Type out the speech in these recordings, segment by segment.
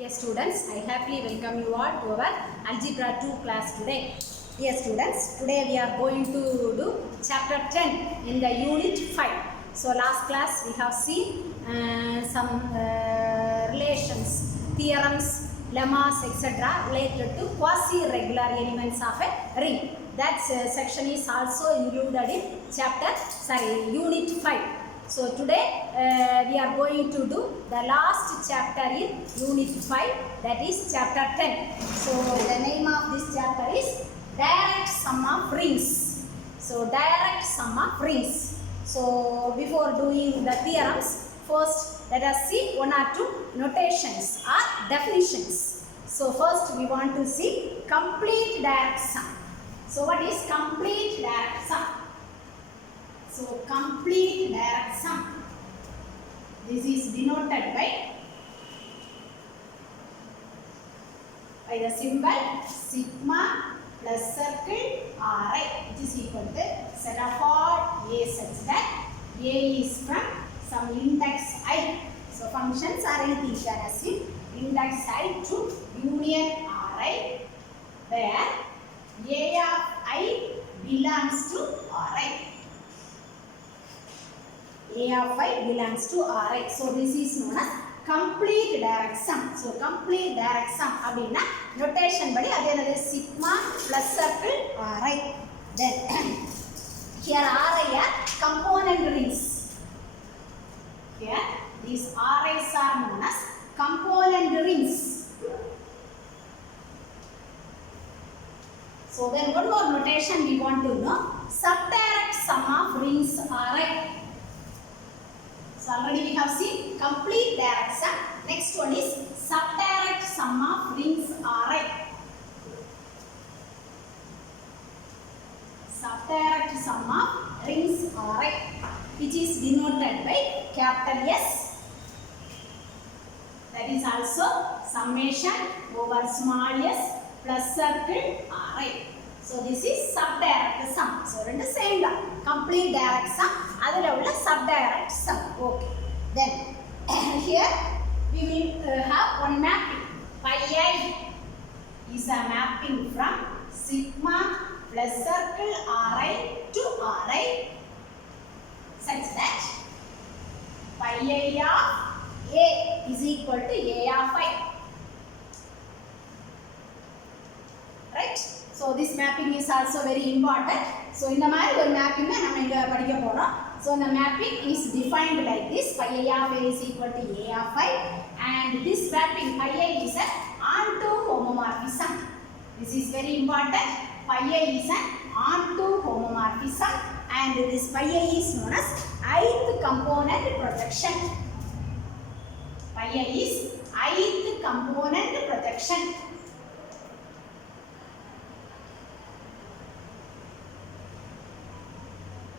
Dear students, I happily welcome you all to our Algebra 2 class today. Dear students, today we are going to do chapter 10 in the unit 5. So last class we have seen some relations, theorems, lemmas, etc. related to quasi-regular elements of a ring. That section is also included in unit 5. So today we are going to do the last chapter in unit 5, that is chapter 10. So the name of this chapter is direct sum of rings. So direct sum of rings. So before doing the theorems, first let us see one or two notations or definitions. So first we want to see complete direct sum. So what is complete direct sum? So complete direct sum, this is denoted by the symbol sigma plus circle Ri, which is equal to set of all A such that A is from some index I. So functions are anything you can assume index I to union Ri, where A of I belongs to Ri. A of I belongs to Ri. So this is known as complete direct sum. So complete direct sum அப்படினா notation படி அது என்னது sigma plus circle Ri. Then here Ri are component rings. Here these Ri's are known as component rings. So then one more notation we want to know, subdirect sum of rings Ri. So already we have seen complete direct sum. Next one is subdirect sum of rings Ri. Subdirect sum of rings Ri, which is denoted by capital S. That is also summation over small s plus circle Ri. So this is subdirect sum. So the same complete direct sum, adula ulla subdirect sum. Okay. Then here we will have one mapping. Pi I is a mapping from sigma plus circle Ri to Ri such that pi I of A is equal to A of I. Right? So this mapping is also very important. So in the mapping so the mapping is defined like this, pi I of A is equal to A of I, and this mapping pi I is an onto homomorphism. This is very important. Pi I is an onto homomorphism, and this pi I is known as ith component projection. Pi I is ith component projection.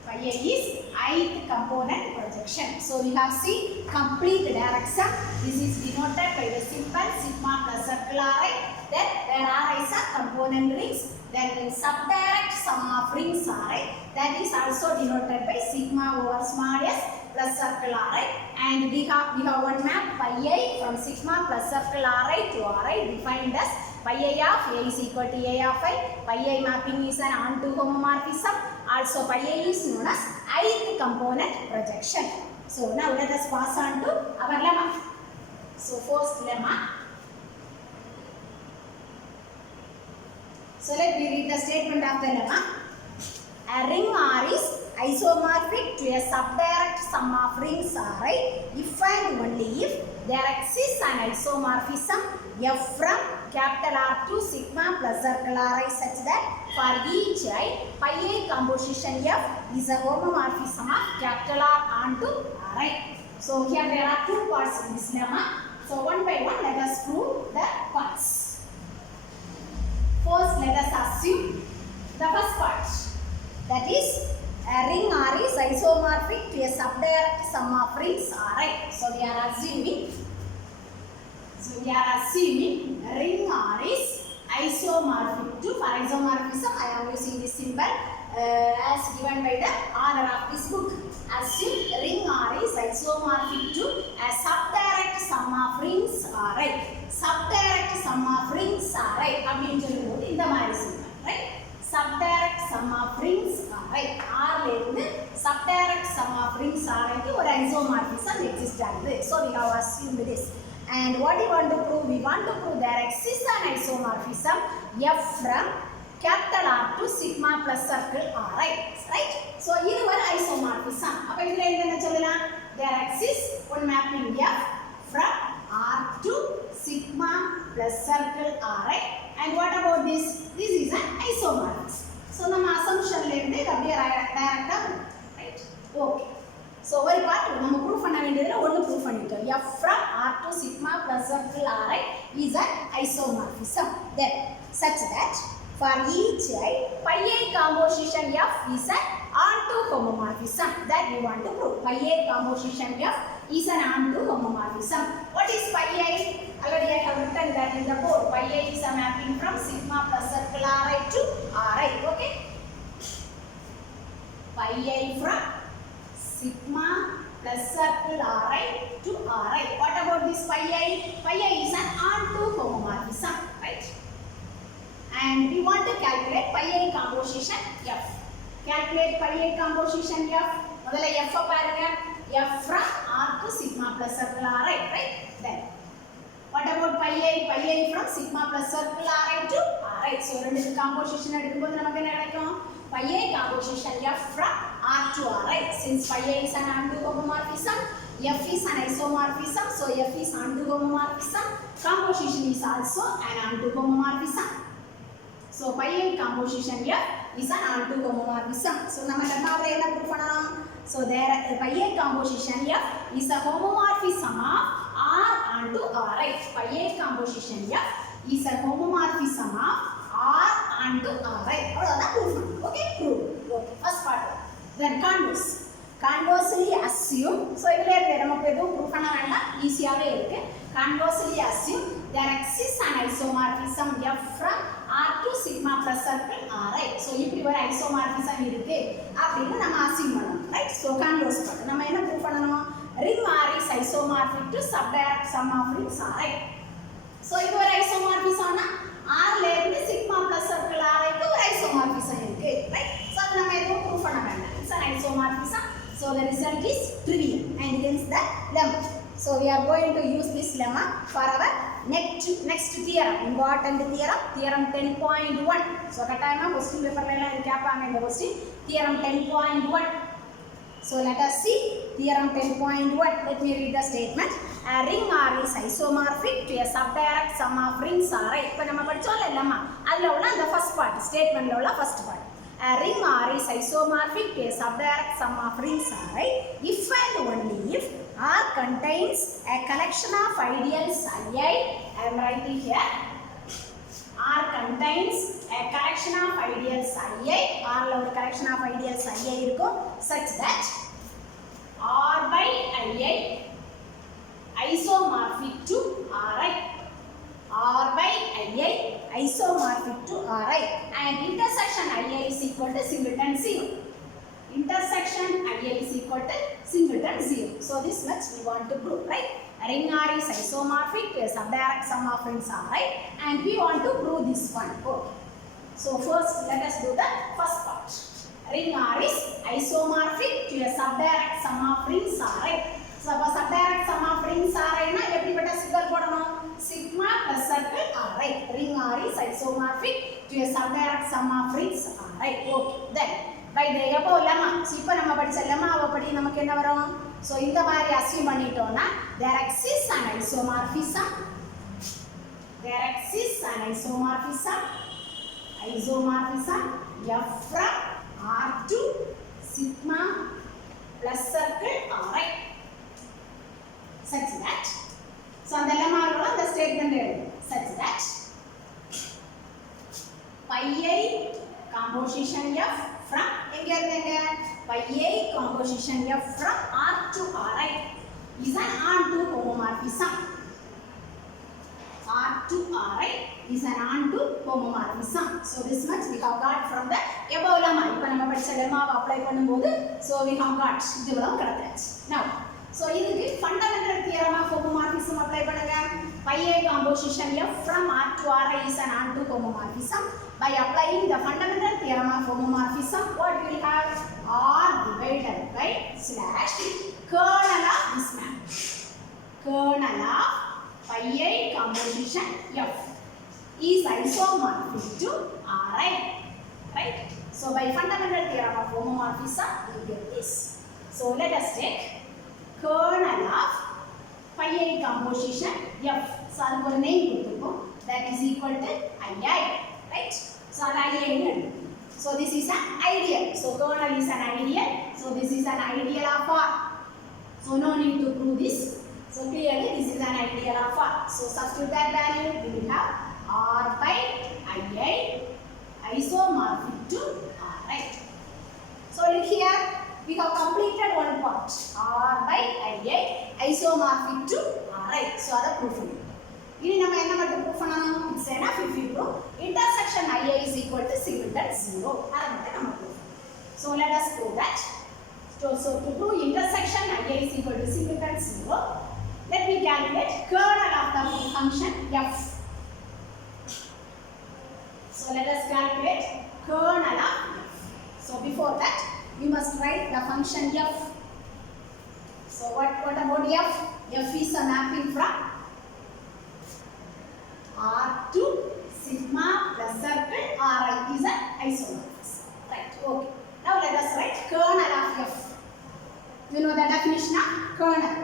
Pi I is ith component projection. So we have seen complete direct sum. This is denoted by the symbol sigma plus circle Ri. Then where Ri is a component rings. Then subdirect sum of rings Ri. That is also denoted by sigma over small s plus circle Ri. And we have one map pi I from sigma plus circle Ri to Ri defined as pi I of A is equal to A of I. Pi I mapping is an onto homomorphism. Also pi I is known as ith component projection. So now let us pass on to our lemma. So first lemma. So let me read the statement of the lemma. A ring R is isomorphic to a subdirect sum of rings Ri if and only if there exists an isomorphism F from capital R to sigma plus circle Ri such that for each I, pi I composition F is a homomorphism of capital R onto Ri. So here there are two parts in this lemma. So one by one let us prove the parts. First let us assume the first part, that is a ring R is isomorphic to a subdirect sum of rings Ri. So we are assuming ring R is isomorphic to, for isomorphism I am using this symbol as given by the author of this book. Assume ring R is isomorphic to a subdirect sum of rings are right. Subdirect sum of rings are right. அப்படின்னு சொல்லும்போது இந்த மாதிரி சொல்லுவாங்க, right? Subdirect sum of rings are right. R ல இருந்து subdirect sum of rings are right ஒரு isomorphism exist ஆகுது. So we have assumed this. And what we want to prove? We want to prove there exists an isomorphism F from capital R to sigma plus circle R, right? Right? So இது ஒரு isomorphism. அப்ப இதுல என்ன சொல்லலாம்? There exists one mapping F from R to sigma plus circle R, right? And what about this? This is an isomorphism. So நம்ம assumption ல இருந்து அப்படியே டைரக்ட்டா right? Okay. So ஒரு part நம்ம ப்ரூவ் பண்ண வேண்டியதுல ஒன்னு ப்ரூவ் பண்ணிட்டோம். F from R to sigma plus circle R, right, is an isomorphism. Then such that for each I, pi I composition F is an onto homomorphism that we want to prove. Pi I composition F is an onto homomorphism. What is pi I? Already I have written that in the board. Pi I is a mapping from sigma plus circle Ri to Ri. Okay. Pi I from sigma plus circle Ri to Ri. What about this pi I? Pi I is an onto homomorphism, right? And we want to calculate pi I composition F. Calculate pi I composition F. முதல்ல F பாருங்க. F from R to sigma plus circle Ri, right? Then what about pi I? Pi I from sigma plus circle Ri to Ri. So ரெண்டு composition எடுக்கும்போது நமக்கு என்ன கிடைக்கும்? Pi I composition F from R to Ri. Since pi I is an onto homomorphism, F is an isomorphism. So F is onto homomorphism. Composition is also an onto homomorphism. So pi I composition F is an onto homomorphism. So நம்ம ரெண்டாவது என்ன prove பண்ணலாம்? So there pi I composition F is a homomorphism of R onto R, right? Pi I composition F is a homomorphism of R onto R, right? அவ்வளவுதான் prove பண்ணணும். Okay, prove. Okay, first part. Then converse. Conversely assume. So இதுல இருக்கு நமக்கு எதுவும் prove பண்ண வேண்டாம், ஈஸியாவே இருக்கு. Conversely assume there exists an isomorphism F from R to sigma plus circle R, right? So இப்படி ஒரு isomorphism இருக்கு அப்படின்னு நம்ம assume பண்ணணும், right? So converse part. நம்ம என்ன ப்ரூவ் பண்ணணும்? Ring R is isomorphic to subdirect sum of rings R, right? So இது ஒரு isomorphism னா R ல இருந்து sigma plus circle R க்கு ஒரு isomorphism இருக்கு, right? So அது நம்ம எதுவும் ப்ரூவ் பண்ண வேண்டாம். It's an isomorphism. So the result is trivial and hence the lemma. So we are going to use this lemma for our next theorem, important theorem, theorem 10.1. So கட்டாயமா question paperல எல்லாம் இது கேட்பாங்க இந்த question, theorem 10.1. So let us see theorem 10.1. Let me read the statement. A ring R is isomorphic to a subdirect sum of rings R, right? இப்போ நம்ம படிச்சோம்ல lemma, அதுல உள்ள அந்த first part, statementல உள்ள first part. A ring R is isomorphic to a subdirect sum of rings R, right? If and only if R contains a collection of ideals I am writing here. R contains a collection of ideals I. R ல ஒரு collection of ideals I இருக்கும் such that R by I isomorphic to Ri. R by I isomorphic to Ri, and intersection I is equal to singleton 0. Intersection I is equal to singleton 0. So this much we want to prove, right? Ring R is isomorphic to a subdirect sum of rings R, right? And we want to prove this one. Okay. So first let us do the first part. Ring R is isomorphic to a subdirect sum of rings R, right? So subdirect sum of rings R னா எப்படிப்பட்ட symbol போடணும்? Sigma plus circle R, right? Ring R is isomorphic to a subdirect sum of rings R, right? Okay. Then by the above lemma, இப்போ நம்ம படிச்ச lemma படி நமக்கு என்ன வரும்? So இந்த மாதிரி assume பண்ணிட்டோம்னா there exists an isomorphism. There exists an isomorphism F from R to sigma plus circle R, right? Such that, so அந்த lemma ல அந்த statement எழுது such that pi I composition F from எங்க இருந்தங்க pi I composition F from R to R, right, is an onto homomorphism. R to R, right, is an onto homomorphism. So this much we have got from the above lemma. இப்போ நம்ம படிச்ச lemma apply பண்ணும்போது so we have got இதுவரை கிடைச்சாச்சு. Now So இதுக்கு fundamental theorem of homomorphism apply பண்ணுங்க. Pi A composition F from R to Ri is an onto homomorphism. By applying the fundamental theorem of homomorphism, what we will have? R divided by slash kernel of this map. Kernel of Pi A composition F is isomorphic to Ri. Right? So by fundamental theorem of homomorphism, we get this. So let us take kernel of Pi A composition F. So அதுக்கு ஒரு name கொடுத்திருக்கோம். That is equal to II. Right? So அது II. So this is an ideal. So kernel is an ideal. So this is an ideal of R. So no need to prove this. So clearly this is an ideal of R. So substitute that value. We will have R by II isomorphic to R. Right? So look here. We have completed one part. R by II isomorphic to R. Right? So that's proof. Ini nama enna mattum proof pananum? It's enough if you prove intersection II is equal to singleton 0. Adha mattum nama proof. So let us prove that. So to prove intersection II is equal to singleton 0, let me calculate kernel of the function f. So let us calculate kernel of f. So before that, we must write the function f. So what about f? F is a mapping from R to sigma plus circle Ri is an isomorphism. Right, okay. Now let us write kernel of f. You know the definition of kernel.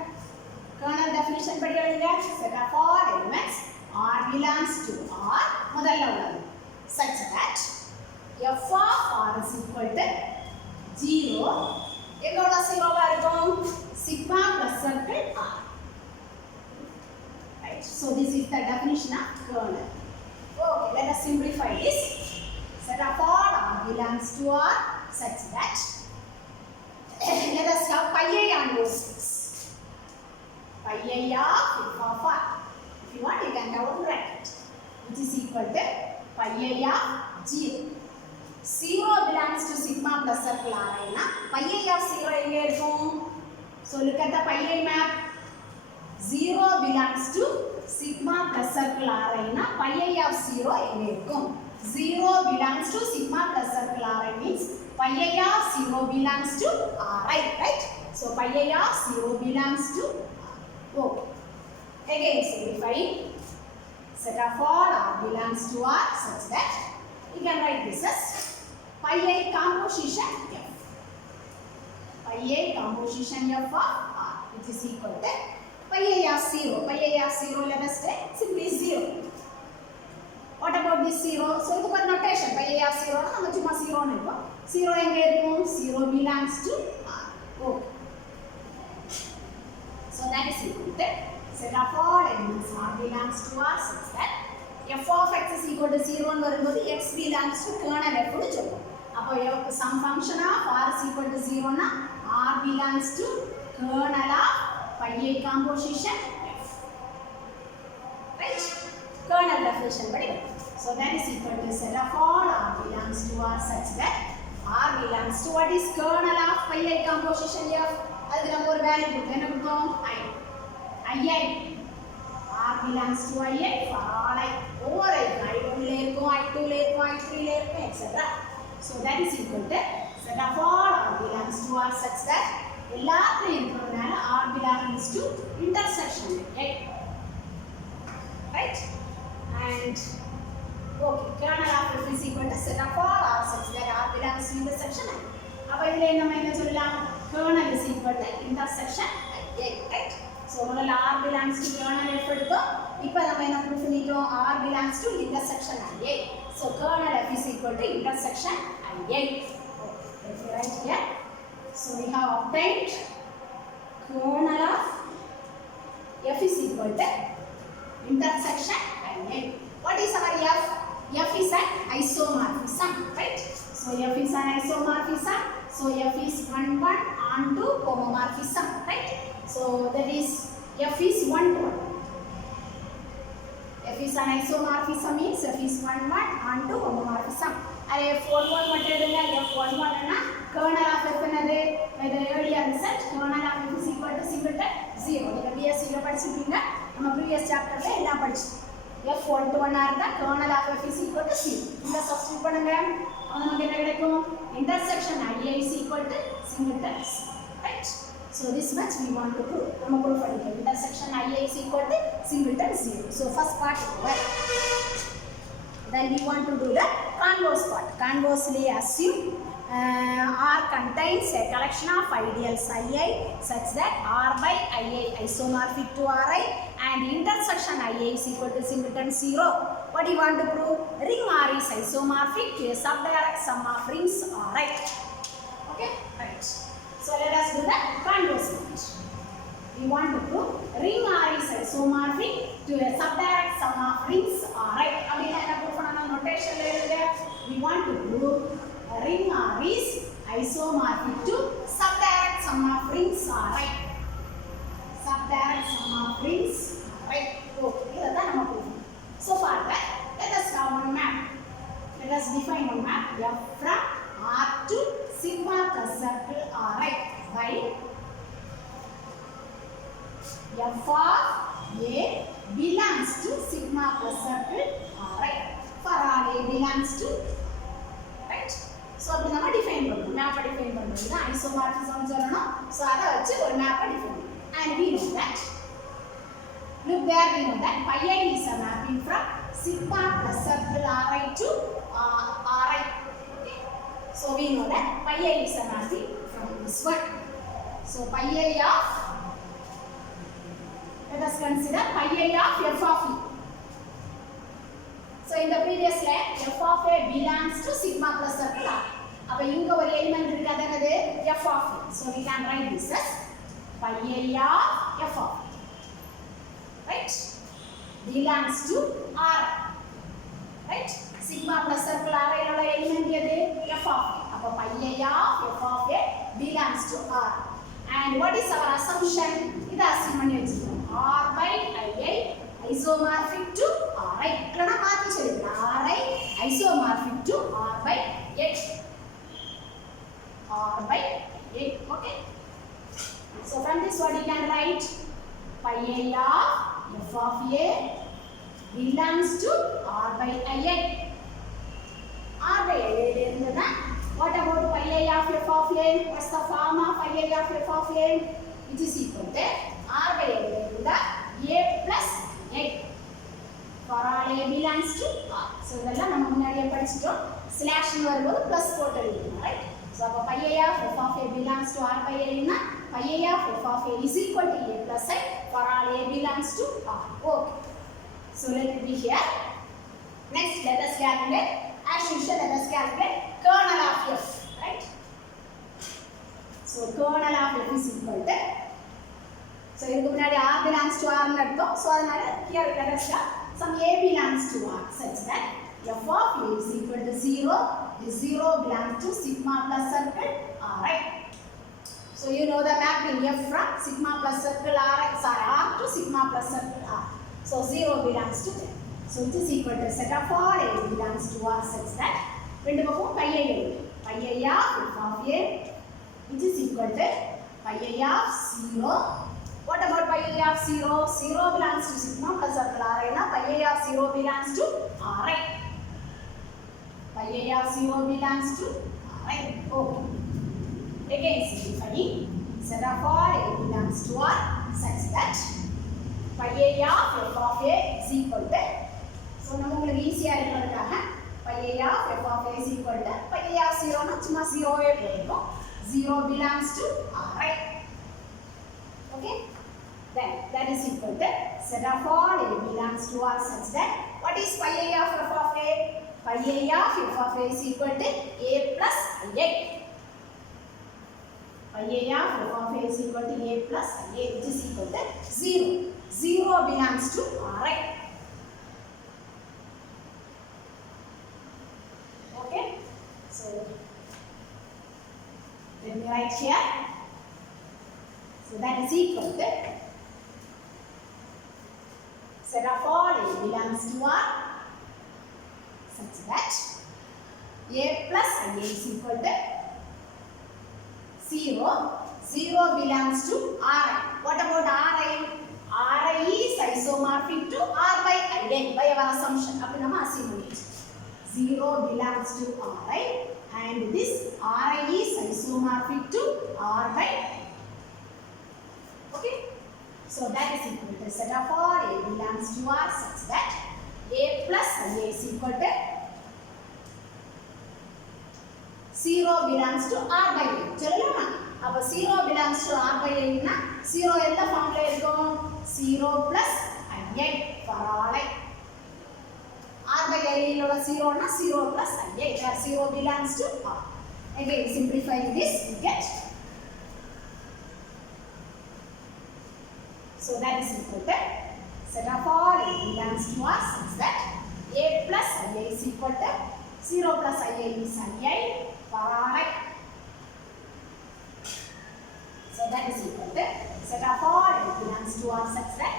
Kernel definition படி எழுதுங்க. Set of all elements R belongs to R முதல்ல உள்ளது such that f of R is equal to 0. எங்கோட 0 வா இருக்கும்? Sigma plus circle R. Right. So this is the definition of kernel. Okay, let us simplify this. Set of all R belongs to R such that let us have pi I on those things. Pi I of f of R. If you want, you can have one bracket, which is equal to pi I of 0. 0 belongs to sigma plus circle Ri na pi I of 0 எங்க இருக்கும்? So look at the pi I map. 0 belongs to sigma plus circle Ri na pi I of 0 எங்க இருக்கும்? 0 belongs to sigma plus circle Ri means pi I of 0 belongs to Ri, right? So pi I of 0 belongs to R. Okay. Again simplify. Set of all R belongs to R such that we can write this as pi I composition F. Pi I composition F of R, which is equal to pi I of 0. Pi I of 0 let us take simply 0. What about this 0? So இது ஒரு notation. Pi I of 0 னா நம்ம சும்மா 0 ன்னு எழுதுவோம். 0 எங்க இருக்கும்? 0 belongs to R. Okay. So that is equal to set of all elements R belongs to R such that f of x is equal to 0 ன்னு வரும்போது x belongs to kernel f ன்னு சொல்லுவோம். அப்போ some function of R is equal to 0 னா R belongs to kernel of pi I composition f. Right? Kernel definition படி. So that is equal to set of all R belongs to R such that R belongs to what is kernel of pi I composition f. அதுக்கு நம்ம ஒரு value கொடுத்தோம். என்ன கொடுத்தோம்? I. R belongs to I for all I. ஒவ்வொரு I1 ல இருக்கும், I2 ல இருக்கும், I3 ல இருக்கும், etc. So that is equal to set of all R belongs to R such that எல்லாத்துலயும் இருக்கிறதுனால R belongs to intersection I. Right? And okay, kernel of f is equal to set of all R such that R belongs to intersection I. அப்ப இதுல நம்ம என்ன சொல்லலாம்? Kernel is equal to intersection I. Right? So முதல்ல R belongs to kernel f எடுத்தோம். இப்போ நம்ம என்ன ப்ரூஃப் பண்ணிட்டோம்? R belongs to intersection I. So kernel f is equal to intersection I. Okay, let me write here. So we have obtained kernel of f is equal to intersection I. What is our f? F is an isomorphism, right? So f is an isomorphism. So f is 1 1 onto homomorphism, right? So that is f is 1 to 1. F is an isomorphism means f is 1 1 onto homomorphism. f 1 1 மட்டும் எடுங்க. f 1 1 னா kernel of f என்னது by the earlier result kernel of f is equal to singleton 0 நீங்க BSc ல படிச்சிருப்பீங்க நம்ம previous chapterல எல்லாம் படிச்சோம் f 1 to 1 ஆ இருந்தா kernel of f is equal to 0 இந்த சப்ஸ்டிட்யூட் பண்ணுங்க அப்ப நமக்கு என்ன கிடைக்கும் intersection I is equal to singleton right so this much we want to prove நம்ம prove பண்ணிக்கலாம் intersection I is equal to singleton 0 so first part over then we want to do the converse part conversely assume R contains a collection of ideals II such that R by II isomorphic to Ri and intersection II is equal to singleton 0. What do you want to prove? Ring R is isomorphic to a subdirect sum of rings Ri. Okay, right. So let us do the converse part. We want to prove ring R is isomorphic to a subdirect sum of rings Ri. அப்படினா என்ன proof பண்ணனும் notation ல எழுதுங்க. We want to prove ring R is isomorphic to subdirect sum of rings Ri. Subdirect sum of rings Ri. Okay, இதான் நம்ம proof. So for that, let us draw one map. Let us define one map. F from R to sigma plus circle Ri by f of A belongs to sigma plus circle Ri. For all A belongs to right. So அப்படி நம்ம define பண்ணனும் மேப்பை define பண்றது தான் isomorphism சொல்லணும் so அத வச்சு ஒரு மேப்பை define and we know that look there we know that pi I is a mapping from sigma plus circle Ri to Ri okay so we know that pi I is a mapping from this one so pi I of let us consider pi I of f of e so in the previous line f of a belongs to sigma plus circle R அப்ப இங்க ஒரு element இருக்கு அது என்னது f of a so we can write this as pi I of f of a right belongs to R right sigma plus circle R ல உள்ள element எது f of a அப்ப pi I of f of a belongs to R and what is our assumption இத assign பண்ணி வெச்சிருக்கோம் R by II isomorphic to Ri இல்லனா மாத்தி சொல்லிடலாம் Ri isomorphic to R by A R by A okay so from this what you can write pi I of f of A belongs to R by II R by II இருந்ததா what about pi I of f of A what's the form of pi I of f of A which is equal to R by II இருந்தா A plus A for all A belongs to R so இதெல்லாம் நம்ம முன்னாடியே படிச்சிட்டோம் slash னு வரும்போது plus போட்டு எழுதணும் right so அப்ப pi I of f of A belongs to R by A னா pi I of f of A is equal to A plus I for all A belongs to R okay so let it be here next let us calculate as usual let us calculate kernel of f right so kernel of f is equal to so இதுக்கு முன்னாடி R belongs to R ன்னு எடுத்தோம் so அதனால here let us start some A belongs to R such that f of A is equal to 0 this 0 belongs to sigma plus circle R right so you know the mapping f from sigma plus circle R sorry R to sigma plus circle R so 0 belongs to them so it is equal to set of all A belongs to R such that ரெண்டு பக்கம் pi I of f of A which is equal to pi I of 0 what about pi I of 0 0 belongs to sigma plus circle R na pi I of 0 belongs to R right pi I of 0 belongs to R right okay again simplifying set of all A belongs to R such that pi I of f of A is equal to so நம்ம உங்களுக்கு ஈஸியா இருக்குறதுக்காக pi I of f of A is equal to pi I of 0 னா சும்மா 0 ஏ போடுறோம் 0 belongs to R right okay then that is equal to set of all A belongs to R such that what is pi I of f of A pi I of f of A is equal to A plus I pi I of f of A is equal to A plus I which is equal to 0 0 belongs to R right okay so let me write here so that is equal to set of all A belongs to R such that A plus I is equal to 0. 0 belongs to Ri. What about Ri? Ri is isomorphic to R by Ia by our assumption. அப்படி நம்ம assume பண்ணியாச்சு. 0 belongs to Ri and this Ri is isomorphic to R by. Okay. So that is equal to set of R A belongs to R such that A plus Ia is equal to 0 belongs to R by A. சொல்லலாமா? அப்ப 0 belongs to R by A னா 0 எந்த ஃபார்ம்ல இருக்கும்? 0 plus Ia for all I. R by A ல உள்ள 0 னா 0 plus Ia. Where 0 belongs to R. Again simplifying this we get. So that is equal to set of all A belongs to R such that A plus Ia is equal to 0 plus Ia is Ia for R. So that is equal to set of all A belongs to R such that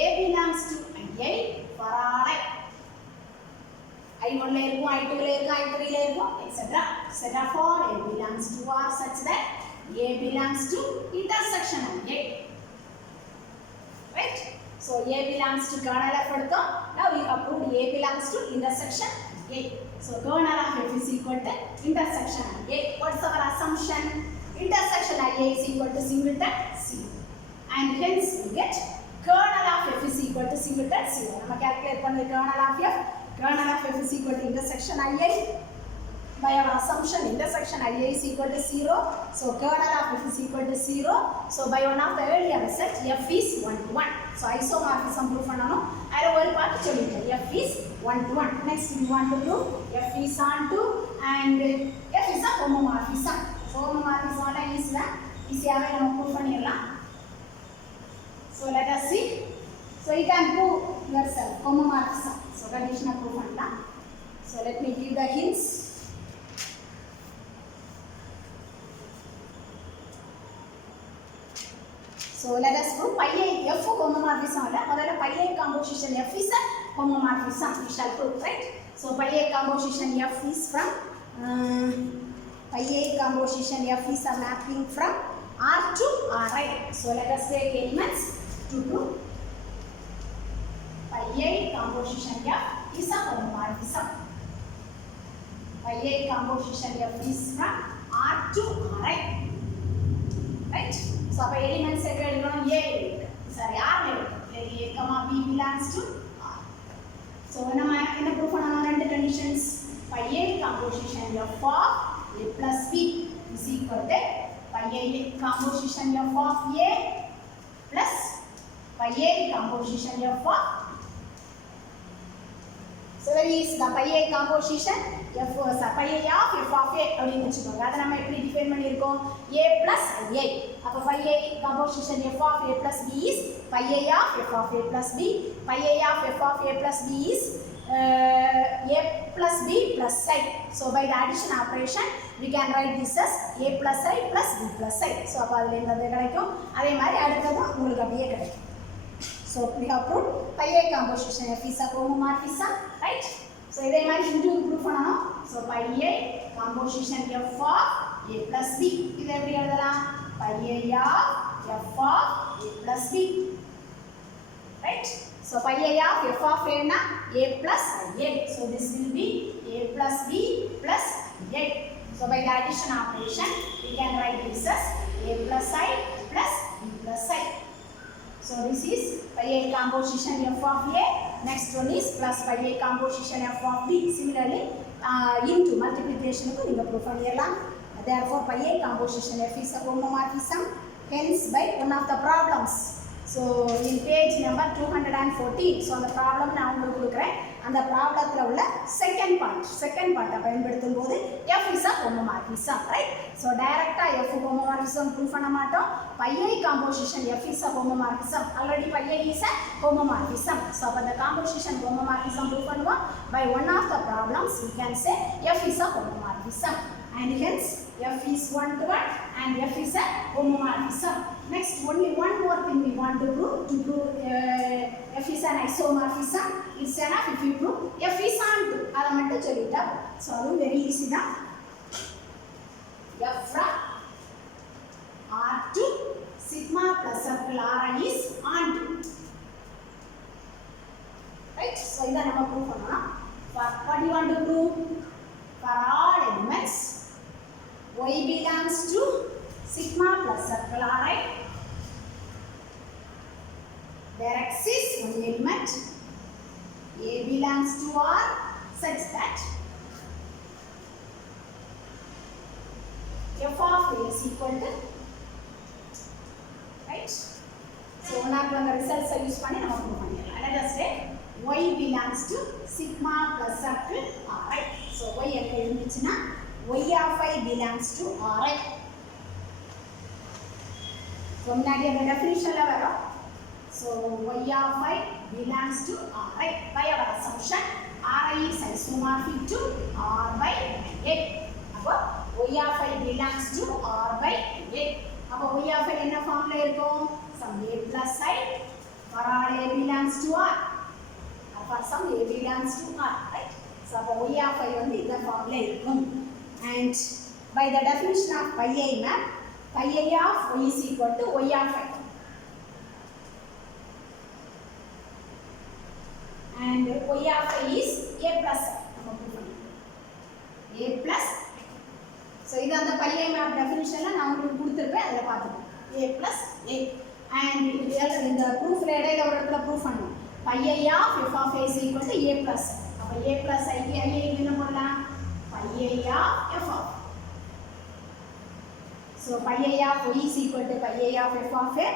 A belongs to Ia for R. I1 ல இருக்கும், I2 ல இருக்கும், I3 ல இருக்கும், etc. Set of all A belongs to R such that A belongs to intersection of A. Right? So A belongs to kernel of எடுத்தோம். Now we approved A belongs to intersection A. So kernel of F is equal to intersection of A. What's our assumption? Intersection of A is equal to singleton 0. And hence we get kernel of F is equal to singleton 0. நம்ம calculate பண்ண kernel of F. Kernel of F is equal to intersection Ia. By our assumption, intersection Ia is equal to 0. So kernel of F is equal to 0. So by one of the earlier result, F is 1 to 1. So isomorphism proof பண்ணனும். அதில ஒரு part சொல்லிட்டேன். F is 1 to 1. Next we want to prove F is onto and F is a homomorphism. Homomorphism ஆல ஈஸியாவே நம்ம prove பண்ணிரலாம். So let us see. So you can prove yourself homomorphism. So conditional proof பண்ணலாம். So let me give the hints. So let us prove pi A F homomorphism alla modala pi A composition F is a homomorphism we shall prove, right? So pi A composition F is from pi A composition F is a mapping from R to Ri. So let us take elements to prove pi A composition F is a homomorphism. Pi A composition F is from R to Ri. Right? So அப்ப elements எங்க எழுதணும்? A இருக்கு. சரி, R இருக்கு. A, B belongs to R. So நம்ம என்ன proof பண்ணனும்? ரெண்டு conditions. Pi A composition F of A plus B is equal to pi A composition F of A plus pi A composition F of. So there is the pi A composition F pi A of F of A அப்படினு வெச்சுக்கோங்க. அத நம்ம எப்படி define பண்ணிருக்கோம்? A plus A. அப்ப pi A composition F of A plus B is pi A of F of A plus B. Pi A of F of A plus B is A plus B plus I. So by the addition operation we can write this as A plus I plus B plus I. So அப்ப அதுல இருந்து கிடைக்கும். அதே மாதிரி அடுத்தது உங்களுக்கு அப்படியே கிடைக்கும். So we have proved pi A composition F is a homomorphism, right? So இதே மாதிரி இன்டு ப்ரூஃப் பண்ணனும். So pi A composition F of A plus B. இத எப்படி எழுதலாம்? pi A of F of A plus B. Right? So pi A of F of A na A plus A. So this will be A plus B plus A. So by the addition operation we can write this as A plus I plus B plus I. So this is pi A composition F of A. Next one is plus pi A composition F of B. Similarly, into multiplication ku neenga proof panniralam. Therefore, pi A composition F is a homomorphism. Hence, by one of the problems. So in page number 214. So அந்த problem நான் உங்களுக்கு கொடுக்கிறேன். அந்த ப்ராப்ளத்துல உள்ள second part பயன்படுத்தும் போது F is a homomorphism, right? So டைரக்ட்டா F homomorphism proof பண்ண மாட்டோம். pi A composition F is a homomorphism. Already pi A is a homomorphism. So அப்ப the composition homomorphism proof பண்ணுவோம். By one of the problems we can say F is a homomorphism. And hence F is 1 to 1 and F is a homomorphism. Next, only one more thing we want to prove. To prove F is an isomorphism, it's enough if you prove F is onto. அதை மட்டும் சொல்லிட்டா. So அதுவும் very easy தான். F from R2 sigma plus circle Ri is onto. Right? So இதை நம்ம prove பண்ணலாம். What do you want to prove? For all elements, y belongs to sigma plus circle Ri. There exists one element a belongs to R such that f of a is equal to, right? So one of the results are used பண்ணி நம்ம prove பண்ணிடலாம். Let us say y belongs to sigma plus circle Ri. So y எங்க இருந்துச்சுன்னா y of I belongs to Ri. So முன்னாடி அந்த டெஃபினிஷன்ல வரும். So y of I belongs to Ri. By our assumption Ri is isomorphic to R by A. அப்போ y of I belongs to R by A. அப்போ y of I என்ன ஃபார்ம்ல இருக்கும்? Some a plus I for all a belongs to R. For some a belongs to R, right? So அப்போ y of I வந்து இந்த ஃபார்ம்ல இருக்கும். And by the definition of pi I map, pi I of y is equal to y of I. And y of I is a plus I. A plus. So இது அந்த pi I map definitionல நான் உங்களுக்கு கொடுத்திருப்பேன், அதல பாத்துக்கோங்க. A plus a. And இந்த proofல இடையில ஒரு இடத்துல proof பண்ணனும். Pi I of f of a is equal to a plus I. அப்ப a plus I க்கு I என்ன போடலாம்? Pi I of f of. So pi I of y is equal to pi I of f of a.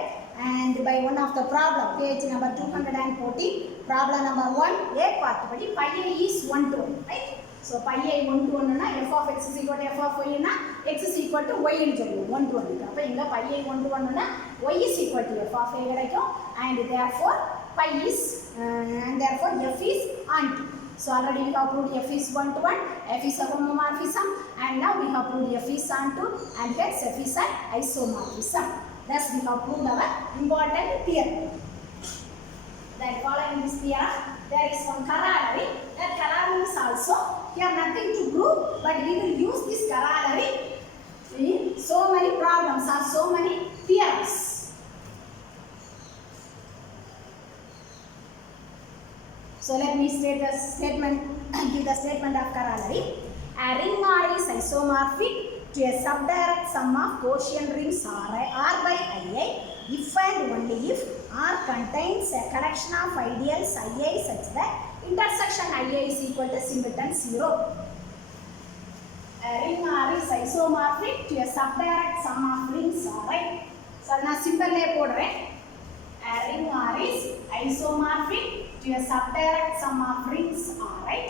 And by one of the problem, page number 214, problem number 1, a part படி pi I is 1 to 1, right? So pi I 1 to 1 னா f of x is equal to f of y னா x is equal to y ன்னு சொல்லுவோம் 1 to 1 க்கு. அப்ப இங்க pi I 1 to 1 னா y is equal to f of a கிடைக்கும். And therefore pi is and therefore f is onto. So already we have proved f is 1 to 1, f is a homomorphism, and now we have proved f is onto, and hence f is an isomorphism. Thus we have proved our important theorem. Then following this theorem, there is one corollary. That corollary is also here nothing to prove, but we will use this corollary in so many problems or so many theorems. So let me state the statement, give the statement of corollary. A ring R is isomorphic to a subdirect sum of quotient rings R by Ia if and only if R contains a collection of ideals Ia such that intersection Ia is equal to symmetry 0. A ring R is isomorphic to a subdirect sum of rings R. So நான் சிம்பல்லே போடுறேன். A ring R is isomorphic to a subdirect sum of rings R, right?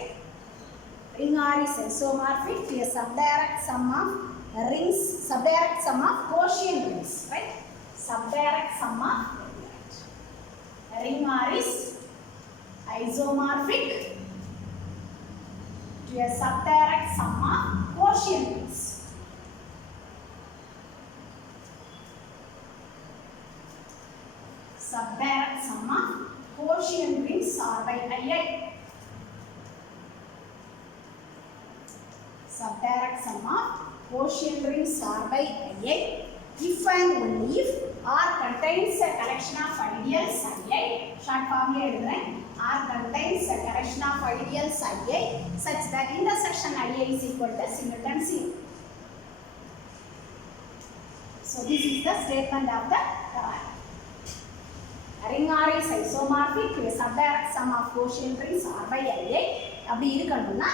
Ring R is isomorphic to a subdirect sum of rings, subdirect sum of quotient rings, right? Subdirect sum of ring R is isomorphic to a subdirect sum of quotient rings. Subdirect sum of quotient rings R by Ia. Subdirect sum of quotient rings R by Ia if and only if R contains a collection of ideals Ia. Short form le எழுதுறேன். R contains a collection of ideals Ia such that intersection Ia is equal to symmetry 0. So this is the statement of the corollary. Ring R is isomorphic to a subdirect sum of quotient rings R by Ia. அப்படி இருக்கணும்னா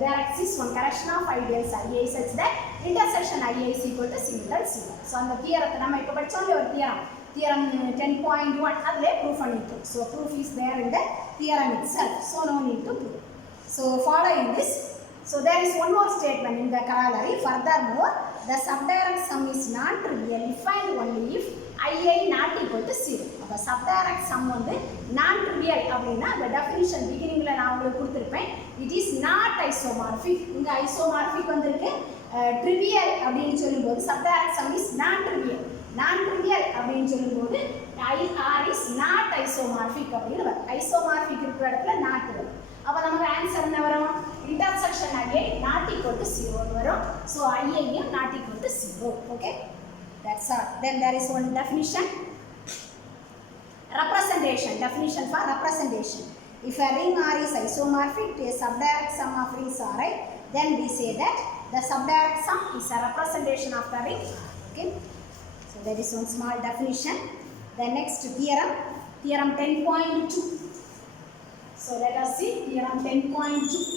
there exists one collection of ideals Ia such that intersection Ia is equal to symmetry 0. So அந்த தியரத்தை நம்ம இப்ப படிச்சோம் ஒரு theorem. Theorem 10.1 அதிலே proof பண்ணிட்டோம். So proof is there in the theorem itself. So no need to prove. So following this, so there is one more statement in the corollary. Furthermore, the subdirect sum is not trivial if and only if Ia not equal to 0. அப்ப subdirect sum வந்து non trivial அப்படினா the definition beginningல நான் உங்களுக்கு கொடுத்திருப்பேன். It is not isomorphic. இங்க isomorphic வந்திருக்கு. Trivial அப்படினு சொல்லும்போது subdirect sum is non trivial. Non trivial அப்படினு சொல்லும்போது R is not isomorphic அப்படினு வரும். Isomorphic இருக்கிற இடத்துல not வரும். அப்ப நமக்கு ஆன்சர் என்ன வரும்? Intersection Ia not equal to 0 னு வரும். So Ia not equal to 0. Okay. That's all. Then there is one definition. Representation. Definition for representation. If a ring R is isomorphic to a subdirect sum of rings Ri, then we say that the subdirect sum is a representation of the ring. Okay. So there is one small definition. The next theorem, theorem 10.2. So let us see theorem 10.2.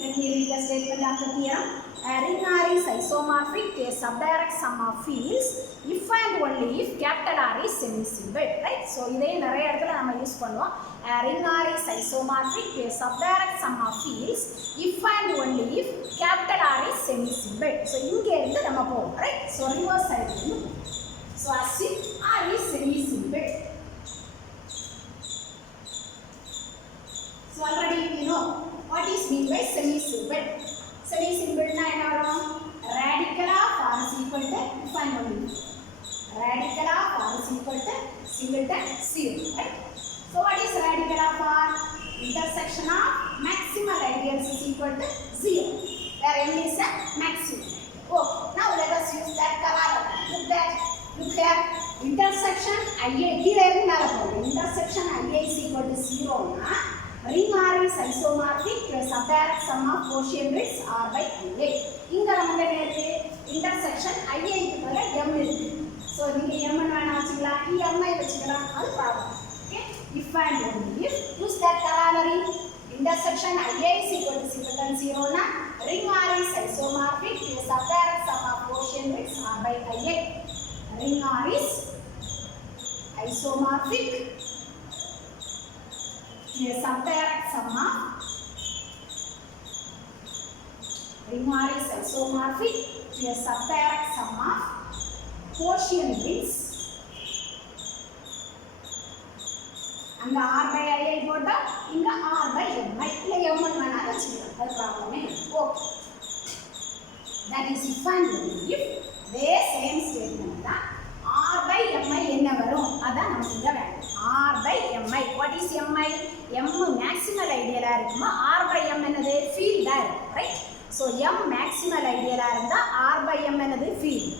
Let me read the statement of the theorem. A ring R is isomorphic to a subdirect sum of fields if and only if capital R is semi-simple. Right? So இதே நிறைய இடத்துல நம்ம use பண்ணுவோம். A ring R is isomorphic to a subdirect sum of fields if and only if capital R is semi-simple. So இங்க இருந்து நம்ம போவோம். Right? So reverse side இருந்து. So as if R is semi-simple. So already we know what is meant by semi-simple. Semi-simple na enna varum? Radical of R is equal to if and only. Radical of R is equal to singleton 0. Right? So what is radical of R? Intersection of maximal ideals is equal to 0. Where n is a maximum. Okay. Now let us use that corollary. Look here. Intersection IA. Intersection IA is equal to 0 na. Ring R is isomorphic to a subdirect sum of quotient rings R by IA. இங்க நமக்கு என்ன intersection IA க்கு பதிலா m இருக்கு. So நீங்க m ன்னு வேணா வச்சுக்கலாம், m ஐ வச்சுக்கலாம், அது problem. Okay? If and only if use that corollary. Intersection IA is equal to singleton 0 na ring R is isomorphic to a subdirect sum of quotient rings R by IA. Ring R is isomorphic to a subdirect sum of ring R is isomorphic to a subdirect sum of quotient rings. அங்க R by I போட்டா இங்க R by M இல்ல M ன்னு வேணா வச்சுக்கலாம், அது ப்ராப்ளமே இல்லை. Okay, that is if and only if the same statement தான் R by Mi என்ன வரும் அதான் நமக்கு இங்க வேணும். R by Mi. What is Mi? M maximal ideal இருக்குமா, R by M என்னது ஃபீல்டா இருக்கு. Right? So M maximal ideal இருந்தா R by M என்னது ஃபீல்ட்.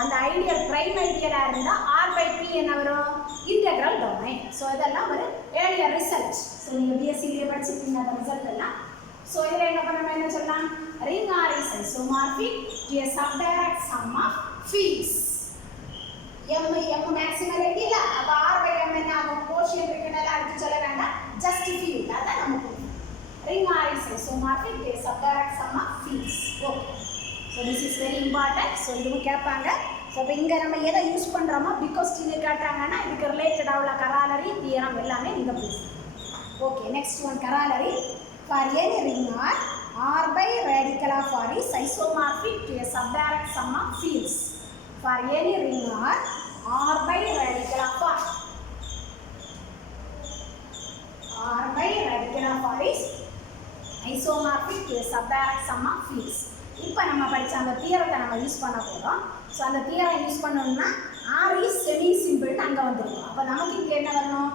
அந்த ஐடியல் பிரைம் ஐடியலா இருந்தா R by P என்ன வரும் இன்டெக்ரல் டொமைன். ஸோ இதெல்லாம் ஒரு ஏர்லிய ரிசல்ட். ஸோ நீங்க பிஎஸ்சிலேயே படிச்சிருக்கீங்க அந்த ரிசல்ட் எல்லாம். ஸோ இதில் என்ன பண்ணணும், என்ன சொல்லலாம், ring R is isomorphic to a subdirect sum of fields. M maximal ஐடியல அப்ப R by M என்ன ஆகும், கோஷியன்ட் இருக்குனால அடுத்து சொல்ல வேண்டாம், ஜஸ்ட் ஃபீல்ட். அதான் நமக்கு ring R is isomorphic to a subdirect sum of fields. Okay, so this is very important. so இதுவும் கேட்பாங்க. ஸோ இப்போ இங்கே நம்ம எதை யூஸ் பண்ணுறோமோ பிகாஸ்டின்னு கேட்டாங்கன்னா இதுக்கு ரிலேட்டடாக உள்ள கராலரி தியரம் எல்லாமே நீங்கள் பேசுங்க. Okay, next one corollary. For any ring R R by radical of R is isomorphic to a subdirect sum of fields. For any ring R by radical of R. R by radical of R is isomorphic to a subdirect sum of fields. இப்போ நம்ம படிச்ச அந்த தியரத்தை நம்ம use பண்ண போகிறோம். So அந்த theorem use பண்ணணும்னா R is semi simple அங்கே வந்துருக்கும். அப்போ நமக்கு இங்கே என்ன வரணும்,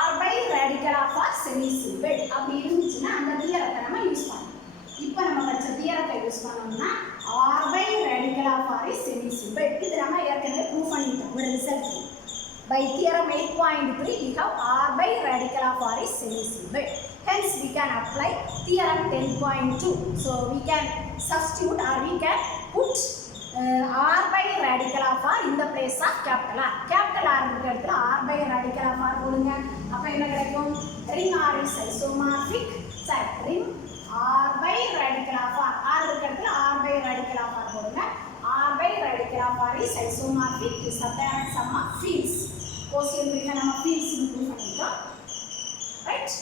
R by radical of R semi simple அப்படி இருந்துச்சுன்னா அந்த தியரத்தை நம்ம யூஸ் பண்ணணும். இப்போ நம்ம படிச்ச தியரத்தை யூஸ் பண்ணோம்னா R by radical of R is semi simple. இது நம்ம ஏற்கனவே ப்ரூவ் பண்ணிட்டோம் ஒரு result. By theorem 8.3 we have R by radical of R is semi simple. Hence we can apply theorem 10.2. So we can substitute or we can put R by radical of R in the place of capital R. Capital R இருக்கிற இடத்துல R by radical of R போடுங்க. அப்ப என்ன கிடைக்கும், ring R is isomorphic. சரி, ring R by radical of R. R இருக்கிற இடத்துல R by radical of R போடுங்க. R by radical of R is isomorphic to subdirect sum of fields. Quotient ரிங்க நம்ம fields ப்ரூவ் பண்ணிட்டோம். Right?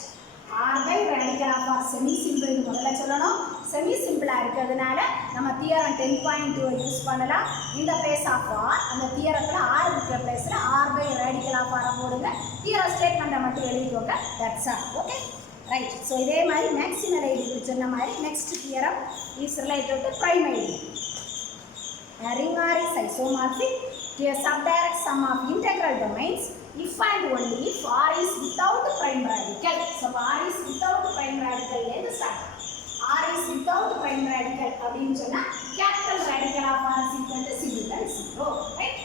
R by radical of R semi simple முதல்ல சொல்லணும். Semi சிம்பிளா இருக்கிறதுனால நம்ம தியரம் 10.2 யூஸ் பண்ணலாம். இந்த பிளேஸ் ஆஃப் R, அந்த தியரத்துல R இருக்கிற பிளேஸ்ல R by radical of R போடுங்க. தியரம் ஸ்டேட்மெண்ட்டை மட்டும் எழுதிக்கோங்க. That's all. Okay, right. So இதே மாதிரி மேக்ஸிமல் ஐடிக்கு சொன்ன மாதிரி next theorem is related to prime ideal. ring R is isomorphic to a subdirect sum of integral domains if and only if R is without prime radical. So R is without prime radical லேந்து start. R is without prime radical அப்படின்னு சொன்னா capital radical of R is equal to singleton 0. Right?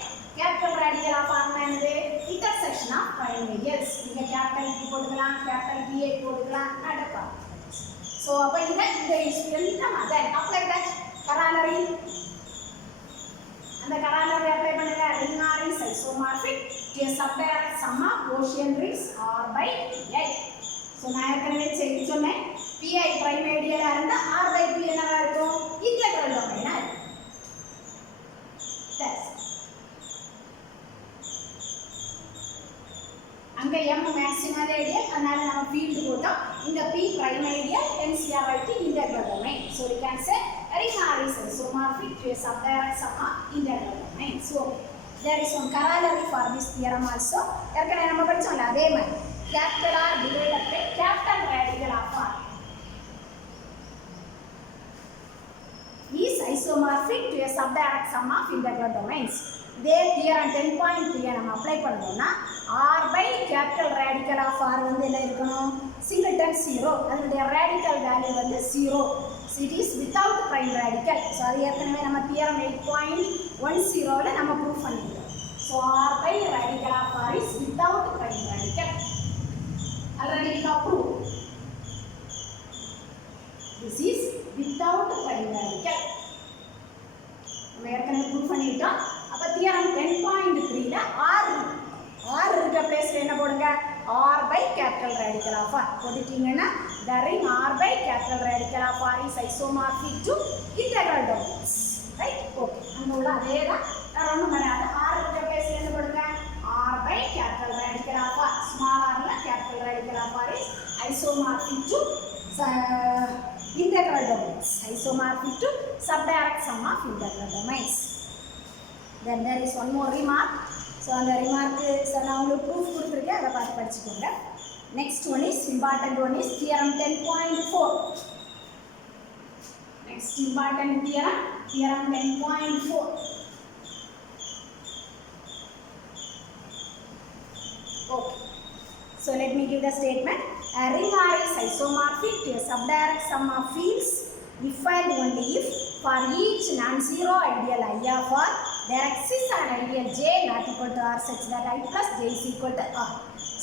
போட்டுக்கலாம், capital PI போட்டுக்கலாம், நடப்பா. So அப்ப இந்த எல்லாம் then apply that corollary. அந்த corollary apply பண்ணுங்க. Ring R is isomorphic to a subdirect sum of quotient rings R by Pi. So நான் ஏற்கனவே சொன்னேன் Pi prime ideal இருந்தா R by P என்னவா இருக்கும்? Integral domain ஆ இருக்கும். அங்க m maximal ideal அதனால நம்ம field போட்டோம். இந்த P prime ideal hence we are writing integral domain. So we can say ring R is isomorphic to a subdirect sum of integral domain. So there is one corollary for this theorem also. ஏற்கனவே நம்ம படிச்சோம்ல அதே மாதிரி capital R divided by capital radical of R is isomorphic to a subdirect sum of integral domains. இதே theorem 10.3 நம்ம apply பண்ணோம்னா r by capital radical of r வந்து என்ன இருக்கணும் singleton 0 அதனுடைய radical value வந்து 0 so it is without prime radical so அது ஏற்கனவே நம்ம தியரம் 8.10 ல நம்ம ப்ரூஃப் பண்ணிட்டோம் so r by radical of r is without prime radical already we have proved this is without prime radical நம்ம ஏற்கனவே ப்ரூஃப் பண்ணிட்டோம் அப்ப தியரம் 10.3 ல r இருக்க பிளேஸ்ல என்ன போடுங்க r by capital radical of r போட்டுட்டீங்கன்னா the ring r by capital radical of r is isomorphic to integral domains right okay அங்க உள்ள அதேதான் வேற ஒண்ணும் கிடையாது r இருக்க பிளேஸ்ல என்ன போடுங்க r by capital radical of r small r ல capital radical of r is isomorphic to integral domains isomorphic to subdirect sum of integral domains. Then there is one more remark. So on the remark so now we proof கொடுத்திருக்கேன் அத பார்த்து படிச்சுக்கோங்க. Next one is important one is theorem 10.4. Next important theorem 10.4. Okay. So let me give the statement. A ring R is isomorphic to a subdirect sum of fields if and only if for each non-zero ideal I of R there exists an ideal J not equal to R such that I plus J is equal to R.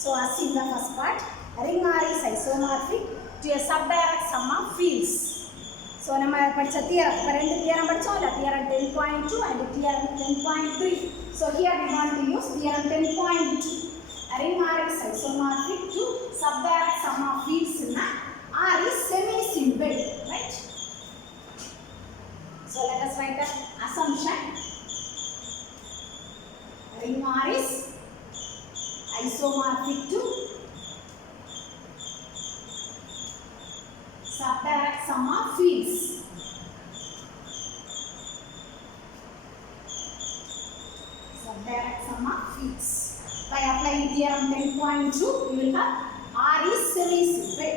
So as in the first part, ring R is isomorphic to a subdirect sum of fields. So நம்ம படிச்ச theorem இப்ப ரெண்டு theorem படிச்சோம்ல theorem 10.2 and theorem 10.3. So here we want to use theorem 10.2. Ring R is isomorphic to subdirect sum of fields na R is semi-simple, right? So let us write the assumption. Ring R is isomorphic to subdirect sum of fields. Subdirect sum of fields. By applying theorem 10.2, we will have R is semi-simple.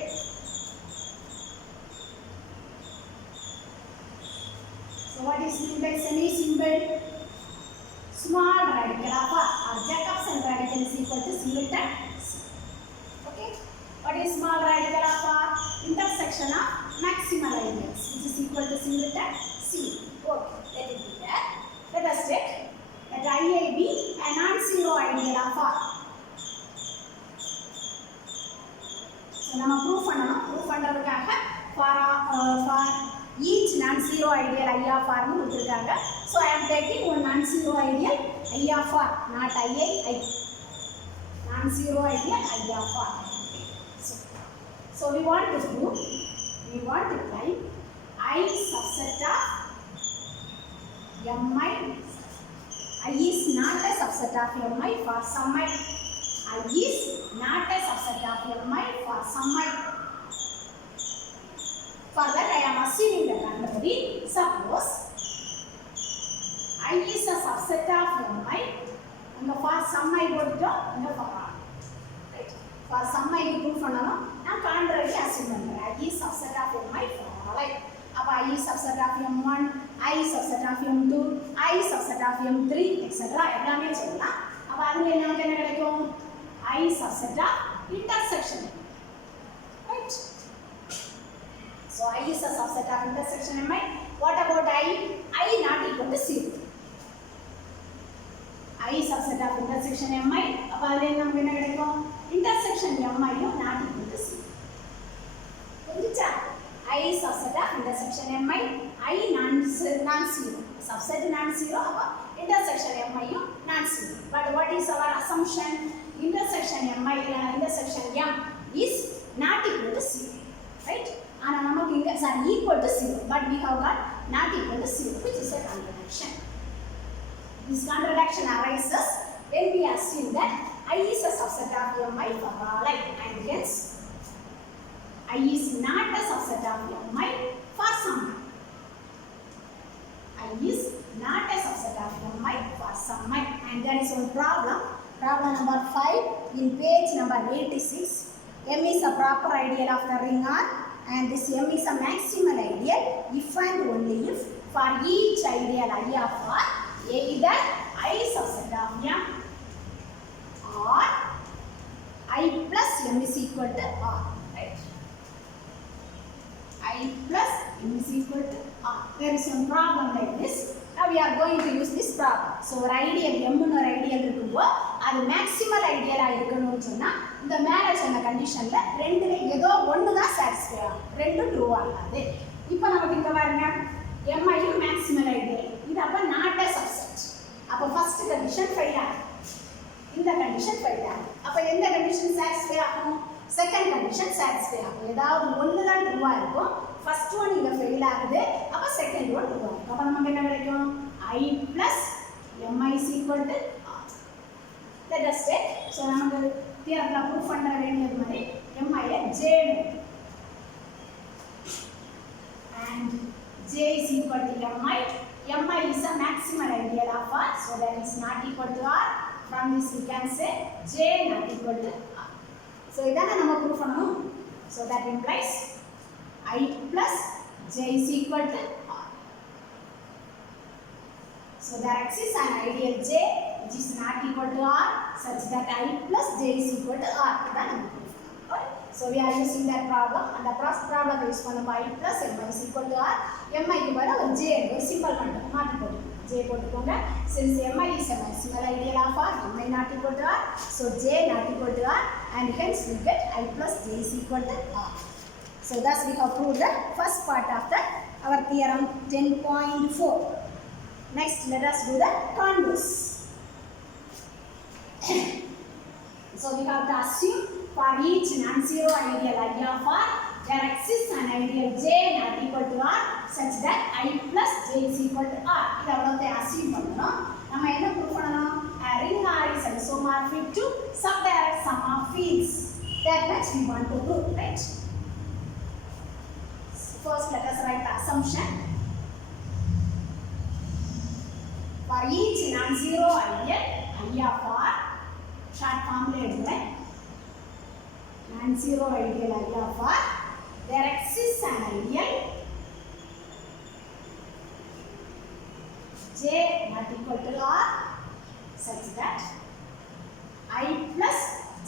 So what is meant by semi-simple? Small radical of R or Jacobson radical is equal to singleton C. Okay? What is small radical of R? Intersection of maximal ideals which is equal to singleton C. Okay, let it be there. Let us take that IA be a non-zero ideal of R. So நம்ம proof பண்ணணும். Proof பண்றதுக்காக for each non-zero ideal I of R னு கொடுத்திருக்காங்க. So I am taking one non-zero ideal I of R, not IA I. Non-zero ideal I of R. So we want to prove, we want to find I subset of Mi. I is not a subset of Mi for some I. I is not a subset of Mi for some I. For that I am assuming the condition. Suppose I is a subset of Mi and for some I போட்டுட்டோம் and for R. Right. For some I prove பண்ணனும் நான் contrary assume பண்றேன். I is subset of Mi for all I. அப்ப I is subset of M1, I is subset of M2, I is subset of M3 etc. எல்லாமே சொல்லலாம். அப்ப அதுல நமக்கு என்ன கிடைக்கும்? I is subset of intersection. Right. So I is a subset of intersection Mi. What about I? I not equal to 0. I is subset of intersection Mi. அப்ப அதுல நமக்கு என்ன கிடைக்கும்? intersection mi யும் not equal to 0. புரிஞ்சுச்சா? I subset of intersection mi, I non-zero. Subset non-zero, அப்ப intersection mi யும் non-zero. But what is our assumption? Intersection mi இல்ல intersection m is not equal to 0. Right? ஆனா நமக்கு இங்க equal to 0. But we have got not equal to 0, which is a contradiction. This contradiction arises when we assume that I is a subset of mi for all I, and hence I is not a subset of mi for some I. I is not a subset of mi for some I. And there is one problem. Problem number 5 in page number 86. M is a proper ideal of the ring R, and this M is a maximal ideal if and only if for each ideal I of R, either I subset of M or I plus M is equal to R. Right? I plus M is equal to R. There is some problem like this. Now we are going to use this problem. So ஒரு ideal M னு ஒரு ideal இருக்கும்போது அது maximal ஐடியலா இருக்கணும்னு சொன்னா இந்த மேல சொன்ன கண்டிஷன்ல ரெண்டுல ஏதோ ஒன்னு தான் சாட்டிஸ்ஃபை ஆகும், ரெண்டும் ட்ரூ ஆகாது. இப்போ நமக்கு இங்க பாருங்க M யும் மேக்ஸிமல் ஐடியல், இது அப்ப நாட் a subset. அப்ப ஃபர்ஸ்ட் கண்டிஷன் ஃபெயில் ஆகும், இந்த கண்டிஷன் ஃபெயில் ஆகும். அப்ப எந்த கண்டிஷன் சாட்டிஸ்ஃபை ஆகும்? செகண்ட் கண்டிஷன் சாட்டிஸ்ஃபை ஆகும். ஏதாவது ஒன்னு தான் ட்ரூவா இருக்கும். ஃபர்ஸ்ட் ஒன் இங்க ஃபெயில் ஆகுது, அப்ப செகண்ட் ஒன் ட்ரூ ஆகும். அப்ப நமக்கு என்ன கிடைக்கும்? I plus mi is equal to R. Let us take, so நமக்கு தியரம்ல ப்ரூஃப் பண்ண வேண்டியது மாதிரி mi ய j and j is equal to mi. Mi is a maximal ideal of R, so that is not equal to R. From this we can say j not equal to R. So இதான நம்ம proof பண்ணணும். So that implies I plus j is equal to R. So there exists an ideal j which is not equal to R such that I plus j is equal to R. இதான நம்ம proof பண்ணணும். Okay? So we are using that problem, and the problem use பண்ணும் I plus mi is equal to R. mi க்கு பதிலா ஒரு j ஒரு simple மட்டும் மாத்தி போட்டுக்கோங்க. J போட்டுக்கோங்க. Since mi is a maximal ideal of R, mi not equal to R, so j not equal to R, and hence we get I plus j is equal to R. So thus we have proved the first part of our theorem 10.4. Next, let us do the converse. So we have to assume for each non-zero ideal I of R, there exists an ideal j not equal to R such that I plus j is equal to R. இது அவ்வளோத்தை assume பண்ணணும். நம்ம என்ன prove பண்ணணும்? A ring R is isomorphic to subdirect sum of fields. That much we want to prove, right? First, let us write the assumption. For each non-zero ideal I of R, short form le eduthuren. Non-zero ideal I of R, there exists an ideal j not equal to R such that I plus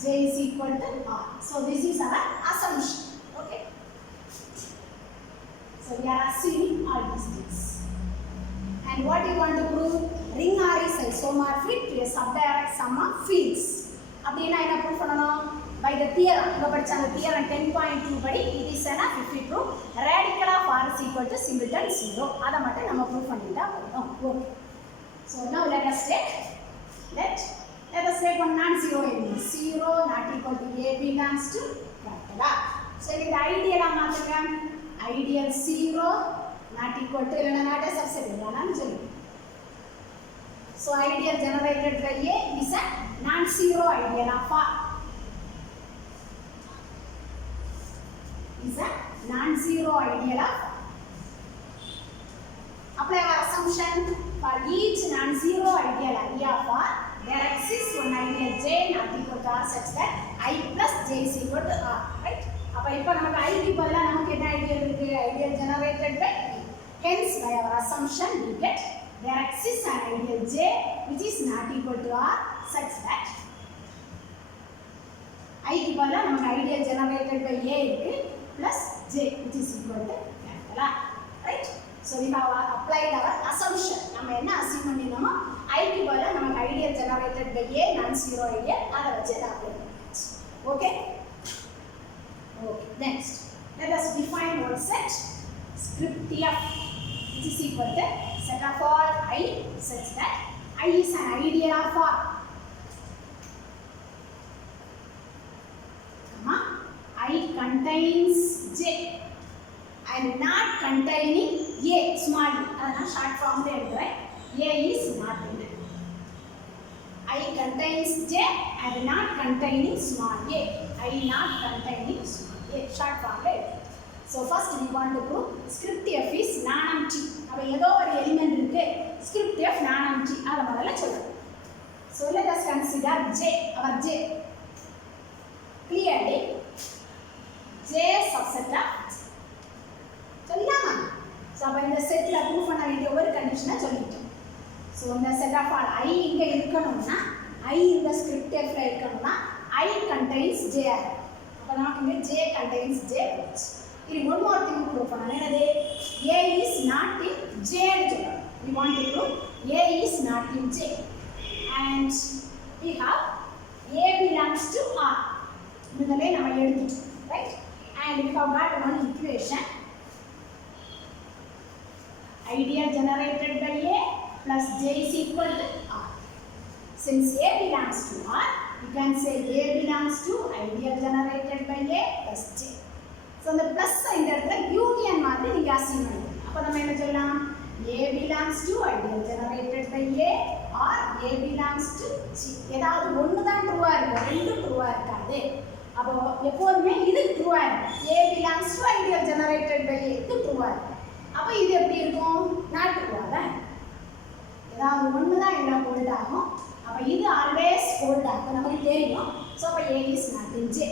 j is equal to R. So this is our assumption. Okay. So we are assuming all these things. And what you want to prove? Ring R is isomorphic to a subdirect sum of fields. அப்படினா என்ன prove பண்ணனும்? By the theorem, இங்க படிச்ச அந்த theorem 10.2 படி it is enough if we prove radical of R is equal to singleton 0. அத மட்டும் நம்ம ப்ரூவ் பண்ணிட்டா போதும். Okay. So now let us take one non-zero element. 0 not equal to a belongs to capital R. So இது ideal ஆ மாத்துங்க. Ideal 0 not equal to இல்லனா not a subset இல்லனான்னு சொல்லுங்க. So ideal generated by A is a non-zero ideal of R. Is a non-zero ideal of R. Apply our assumption for each non-zero ideal I of R, there exists one ideal j not equal to R such that I plus j is equal to R. Right? அப்ப இப்போ நமக்கு I க்கு பதிலா நமக்கு என்ன ideal இருக்கு? Ideal generated by A. Hence by our assumption we get there exists an ideal j which is not equal to R such that I க்கு பதிலா நமக்கு ideal generated by A இருக்கு plus j which is equal to capital R. Right? So we have applied our assumption. நம்ம என்ன assume பண்ணினோமோ I க்கு பதிலா நமக்கு ideal generated by A non-zero ideal அத வச்சு அத அப்ளை பண்ணியாச்சு. Okay? Okay, next. Let us define one set. Script F, which is equal to set of all I such that I is an ideal of R. I contains J and not containing A, small a. That's short form there, A is not in it. I contains J and not containing small a. I not containing small a, short form there. So first we want to prove script F is non-empty. அப்ப ஏதோ ஒரு element இருக்கு, script F non-empty. அத முதல்ல சொல்றோம். So let us consider J, our J. Clearly J subset of சொல்லலாமா? So அப்போ இந்த செட்டில் ப்ரூவ் பண்ண வேண்டிய ஒரு கண்டிஷனை சொல்லிட்டோம். ஸோ இந்த செட் ஆஃப் ஆல் ஐ இங்கே இருக்கணும்னா, ஐ இந்த ஸ்கிரிப்ட் எஃப்ல இருக்கணும்னா ஐ கண்டெய்ன்ஸ் ஜே. அப்போ நமக்கு இங்கே ஜே கண்டெய்ன்ஸ் ஜே போச்சு. இது ஒன் மோர் திங் ப்ரூவ் பண்ணணும். என்னது? ஏ இஸ் நாட் இன் ஜேன்னு சொல்லணும். We want to prove A is not in J and we have A belongs to R. இதெல்லாம் நம்ம எடுத்துட்டோம், right? And we have got one equation. Ideal generated by A plus J is equal to R. Since A belongs to R, you can say A belongs to ideal generated by A plus J. So the plus sign that union மாதிரி நீங்க assume பண்ணணும். அப்ப நம்ம என்ன சொல்லலாம்? A belongs to ideal generated by A or A belongs to G. ஏதாவது ஒன்று தான் ட்ரூவா இருக்கும், ரெண்டு ட்ரூவா இருக்காது. அப்போ எப்போதுமே இது ட்ரூவா இருக்கும். A belongs to ideal generated by A இது ட்ரூவா இருக்கும். அப்போ இது எப்படி இருக்கும்? நாட் ட்ரூவா. ஏதாவது ஒன்று தான் எல்லாம் ஹோல்ட் ஆகும். அப்போ இது ஆல்வேஸ் ஹோல்ட் ஆகும், நமக்கு தெரியும். ஸோ அப்போ A is not in J.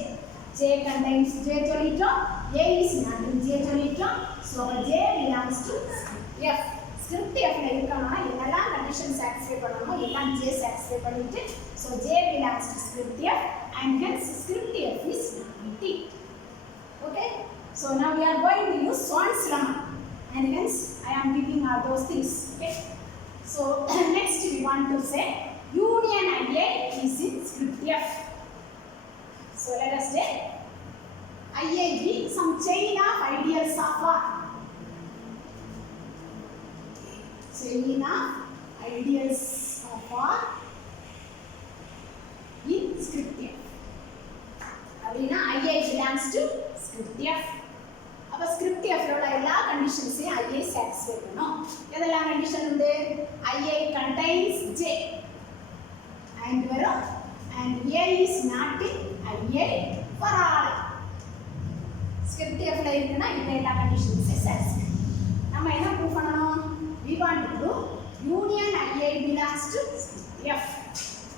J contains J சொல்லிட்டோம், A is not in J சொல்லிட்டோம். ஸோ அப்போ J belongs to F. Script எஃப்ல இருக்கணும்னா என்னெல்லாம் கண்டிஷன் சாட்டிஸ்ஃபை பண்ணணுமோ எல்லாம் ஜே சாட்டிஸ்ஃபை பண்ணிட்டு, so J belongs to script F and hence script F is not in. Okay, so now we are going to use Swan's lemma. And hence I am giving all those things. Okay. So next we want to say union IA is in script F. So let us say IA be some chain of ideals of R. Chain of ideals of R in script F. Adina IA belongs to script F. அப்போ script எஃப்லோட எல்லா கண்டிஷன்ஸையும் I A satisfy பண்ணணும். எதெல்லாம் condition உண்டு? I A contains J and வரும் and A is not in I A for all. Script எஃப்ல இருக்குன்னா இந்த எல்லா கண்டிஷன்ஸையும் சாட்டிஸ்ஃபை. நம்ம என்ன ப்ரூவ் பண்ணணும்? We want to prove union I A belongs to F.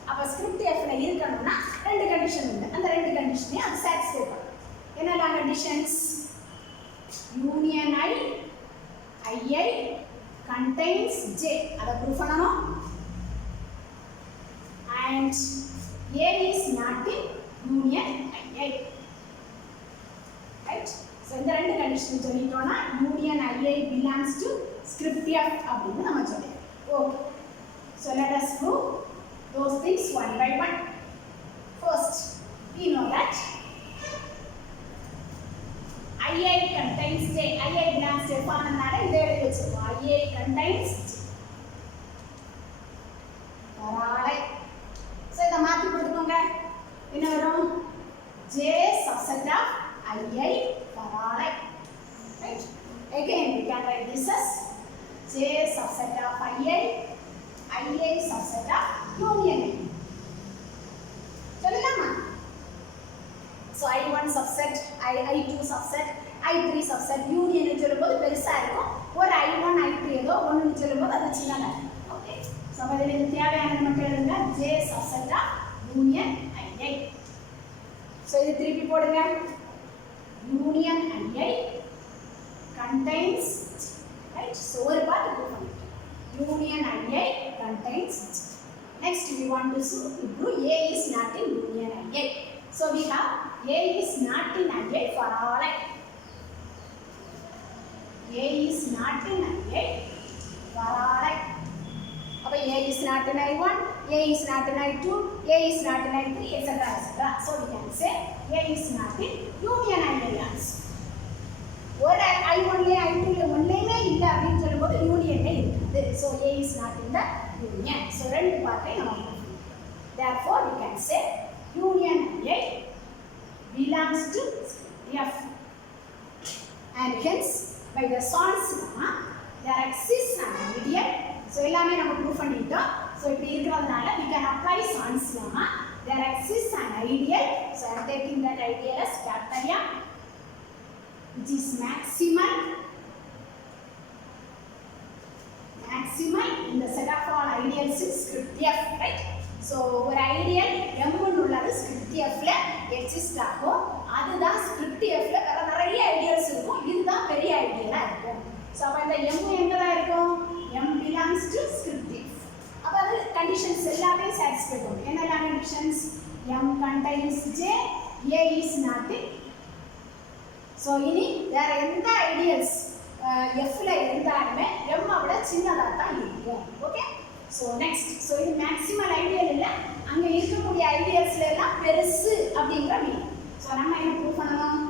அப்போ ஸ்கிரிப்ட் எஃப்ல இருக்கணும்னா ரெண்டு கண்டிஷன் உண்டு. அந்த ரெண்டு கண்டிஷனையும் அது சாட்டிஸ்ஃபை பண்ணும். என்னெல்லாம் conditions? Union I contains J. அதை proof பண்ணணும். And A is not in union I. Right? So இந்த ரெண்டு கண்டிஷன் சொல்லிட்டோம்னா union I belongs to script F அப்படின்னு நம்ம சொல்லிடலாம். Okay. So let us prove those things one by one. First, we know that IA contains J. IA belongs to F ஆனனால இதை எழுதி வச்சிருக்கோம். IA contains J. பரவாயில்லை. So இதை மாற்றி கொடுத்துக்கோங்க. என்ன வரும்? J subset of IA பரவாயில்லை. Right? Again we can write this as J subset of IA subset of union I. சொல்லலாமா? So I1 subset, I2 subset, I3 subset, union சொல்லும்போது பெருசா இருக்கும். ஒரு I1, I2 ஏதோ ஒன்னு சொல்லும்போது அது சின்னதா இருக்கும். ஓகே. சோ அதில இந்த தேவையான மட்டும் எழுதுங்க. J subset of union I. So இது திருப்பி போடுங்க. Union I contains J. Right? So ஒரு பார்ட் ப்ரூவ் பண்ணிட்டோம். Union I contains J. Next we want to prove A is not in union I. So we have A is not in IA for all I. A is not in IA for all I. அப்ப A is not in I1, A is not in I2, A is not in I3, etc. etc. So we can say A is not in union ions. ஒரு I1 I2 ஒண்ணுமே இல்ல அப்படினு சொல்லும்போது யூனியனே இருக்குது. So A is not in the union. So ரெண்டு பார்ட்டை நம்ம therefore we can say union A belongs to F. And hence by the Son's lemma there exists an ideal. So எல்லாமே நம்ம ப்ரூவ் பண்ணிட்டோம். So இப்படி இருக்கிறதுனால we can apply Son's lemma. There exists an ideal. So I am taking that ideal as capital M, which is maximal in the set of all ideals is script F, right? So ஒரு ideal M ன்னு உள்ளது script F ல exist ஆகும். அதுதான் script F ல வேற நிறைய ideals இருக்கும். இதுதான் பெரிய ஐடியலா இருக்கும். சோ அப்ப இந்த M எங்க தான் இருக்கும்? M belongs to script F. அப்ப அது கண்டிஷன்ஸ் எல்லாமே சாட்டிஸ்ஃபை பண்ணும். என்னெல்லாம் conditions? M contains J, A is not in. So இனி வேற எந்த ஐடியல்ஸ் F ல இருந்தாலுமே M விட சின்னதா தான் இருக்கும். ஓகே? So next, so இது மேக்ஸிமல் ஐடியல் இல்ல, அங்க இருக்கக்கூடிய ஐடியல்ஸ்ல எல்லாம் பெருசு அப்படிங்கற மீனிங். So நம்ம என்ன ப்ரூவ் பண்ணனும்?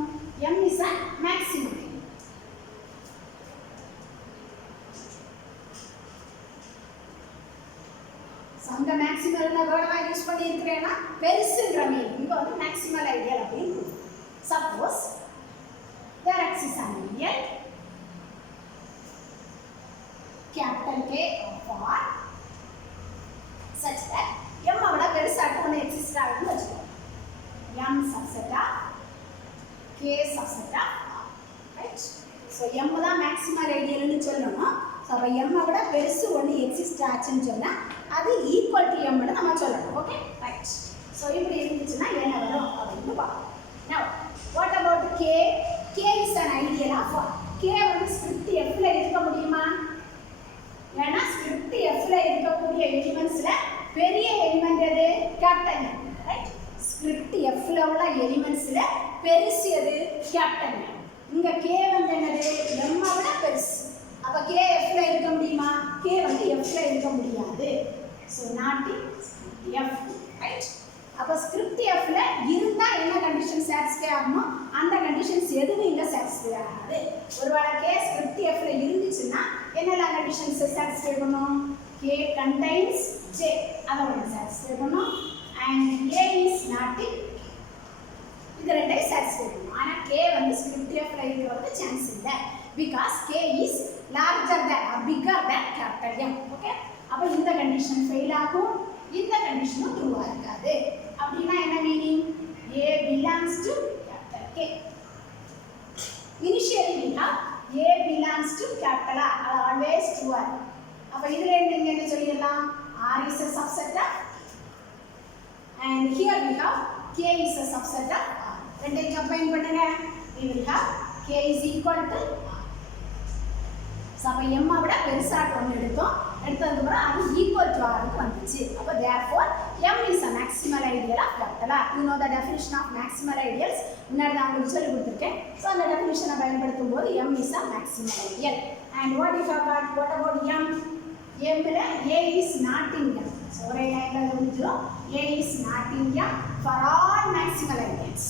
M is a maximum. So அங்க மேக்ஸிமல்னா வேர்ட் நான் யூஸ் பண்ணி இருக்கேன்னா பெருசுங்கற மீனிங். இங்க வந்து மேக்ஸிமல் ஐடியல் அப்படினு. Suppose there exists an ideal capital K of R such that M விட பெருசாக ஒன்று எக்ஸிஸ்ட் ஆகுதுன்னு வச்சுக்கோங்க. M subset of K subset of R, right? So M தான் மேக்ஸிமல் ஐடியல்னு சொல்லணும். ஸோ அப்போ M விட பெருசு ஒன்று எக்ஸிஸ்ட் ஆச்சுன்னு சொன்னால் அது ஈக்குவல் டு M நம்ம சொல்லணும். Okay, right. ஸோ இப்படி இருந்துச்சுன்னா என்ன வரும் அப்படின்னு பார்ப்போம். Now what about K? K is an ideal of R. K வந்து ஸ்கிரிப்ட் F ல இருக்க முடியுமா? ஏன்னா ஸ்கிரிப்ட் F ல இருக்கக்கூடிய எலிமெண்ட்ஸ்ல பெரிய எலிமெண்ட் எது? Capital M, right? Script F ல உள்ள எலிமெண்ட்ஸ்ல பெருசு எது? Capital M. இங்க K வந்து என்னது? M விட பெருசு. அப்ப K F ல இருக்க முடியுமா? K வந்து F ல இருக்க முடியாது. So not in F, right? அப்ப ஸ்கிரிப்ட் F ல இருந்தா என்ன கண்டிஷன் சாட்டிஸ்ஃபை ஆகுமோ அந்த கண்டிஷன்ஸ் எதுவும் இங்க சாட்டிஸ்ஃபை ஆகாது. ஒருவேளை K ஸ்கிரிப்ட் F ல இருந்துச்சுன்னா என்னெல்லாம் கண்டிஷன்ஸ் சாட்டிஸ்ஃபை பண்ணும்? K contains J, அதை ஒன்று சாட்டிஸ்ஃபை பண்ணும். and A is not in, இது ரெண்டே சாட்டிஸ்ஃபை பண்ணும். ஆனால் K வந்து ஸ்கிரிப்ட் F ல இருக்கிறதுக்கு சான்ஸ் இல்லை. because K is larger than or bigger than capital M. Okay, அப்போ இந்த கண்டிஷன் ஃபெயில் ஆகும், இந்த கண்டிஷனும் ட்ரூவா இருக்காது. அப்படின்னா என்ன meaning? A belongs to capital K. Initially we have A belongs to capital R, அது always true ஆ இருக்கும். அப்ப இதுல நீங்க என்ன சொல்லிடலாம்? R is a subset of, and here we have K is a subset of R. ரெண்டையும் combine பண்ணுங்க. We will have K is equal to R. So அப்ப M விட பெருசா ஒன்னு எடுத்தோம். எடுத்ததுக்கு அப்புறம் அது ஈக்குவல் டு R க்கு வந்துச்சு. அப்ப therefore M is a maximal ideal of capital R. You know the definition of maximal ideals. முன்னாடி நான் உங்களுக்கு சொல்லி கொடுத்திருக்கேன். So அந்த டெஃபினிஷனை பயன்படுத்தும் போது M is a maximal ideal. And what if what about M? M ல A is not in M. So ஒரே லைன்ல எழுதிறோம். A is not in M for all maximal ideals.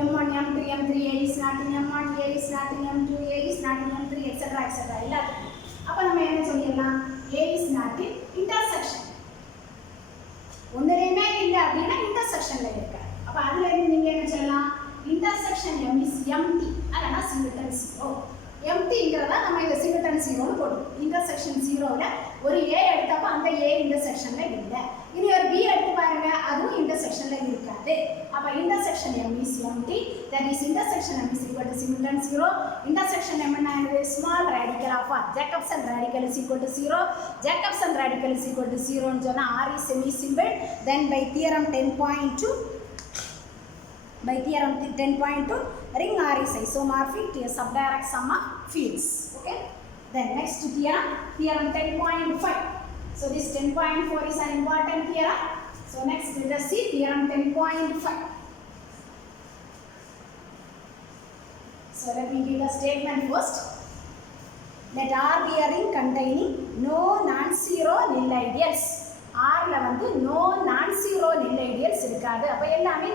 M1, M2, M3, A is not in M1, A is not in M2, A is not in M3, etc. etc. எல்லாத்துக்கும். அப்ப நம்ம என்ன சொல்லிடலாம்? A is not in intersection. ஒண்ணுலயுமே இல்ல அப்படின்னா இன்டர்செக்ஷன்ல இருக்கு. அப்ப அதுல இருந்து நீங்க என்ன சொல்லலாம்? Intersection M is empty. அதனால சிங்கிள்டன் 0. emptyங்கறத நம்ம இந்த சிங்கிள்டன் 0னு போடுறோம். இன்டர்செக்ஷன் 0ல ஒரு A எடுத்தப்ப அந்த A இன்டர்செக்ஷன்ல இல்ல. இனி ஒரு B எடுத்து பாருங்க, அதுவும் இன்டர்செக்ஷன்ல இருக்காது. அப்ப intersection M is empty. That is intersection M is equal to singleton 0. Intersection M என்ன ஆகுது? Small radical of R. Jacobson radical is equal to 0. Jacobson radical is equal to 0 ன்னு சொன்னா R is semi-simple. Then by theorem 10.2, ring R is isomorphic to a subdirect sum of fields. Okay. Then next theorem 10.5. So this 10.4 is an important theorem. So next let us see theorem 10.5. So let me give the statement first. Let R be a ring containing no non-zero nil ideals. ஆர்ல வந்து no நான் zero நில் ideals இருக்காது. அப்போ எல்லாமே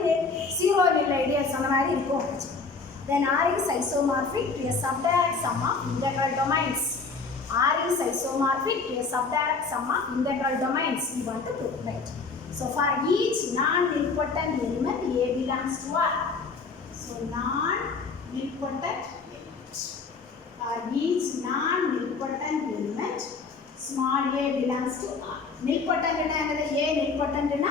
zero நில் ideals அந்த மாதிரி இருக்கும். Then R is isomorphic to a subdirect sum of integral domains. R is isomorphic to a subdirect sum of integral domains. We want to prove, right? So for each non-nilpotent element, A belongs to R. So non-nilpotent element. For each non-nilpotent element, small a belongs to R. Nilpotent is A nilpotent is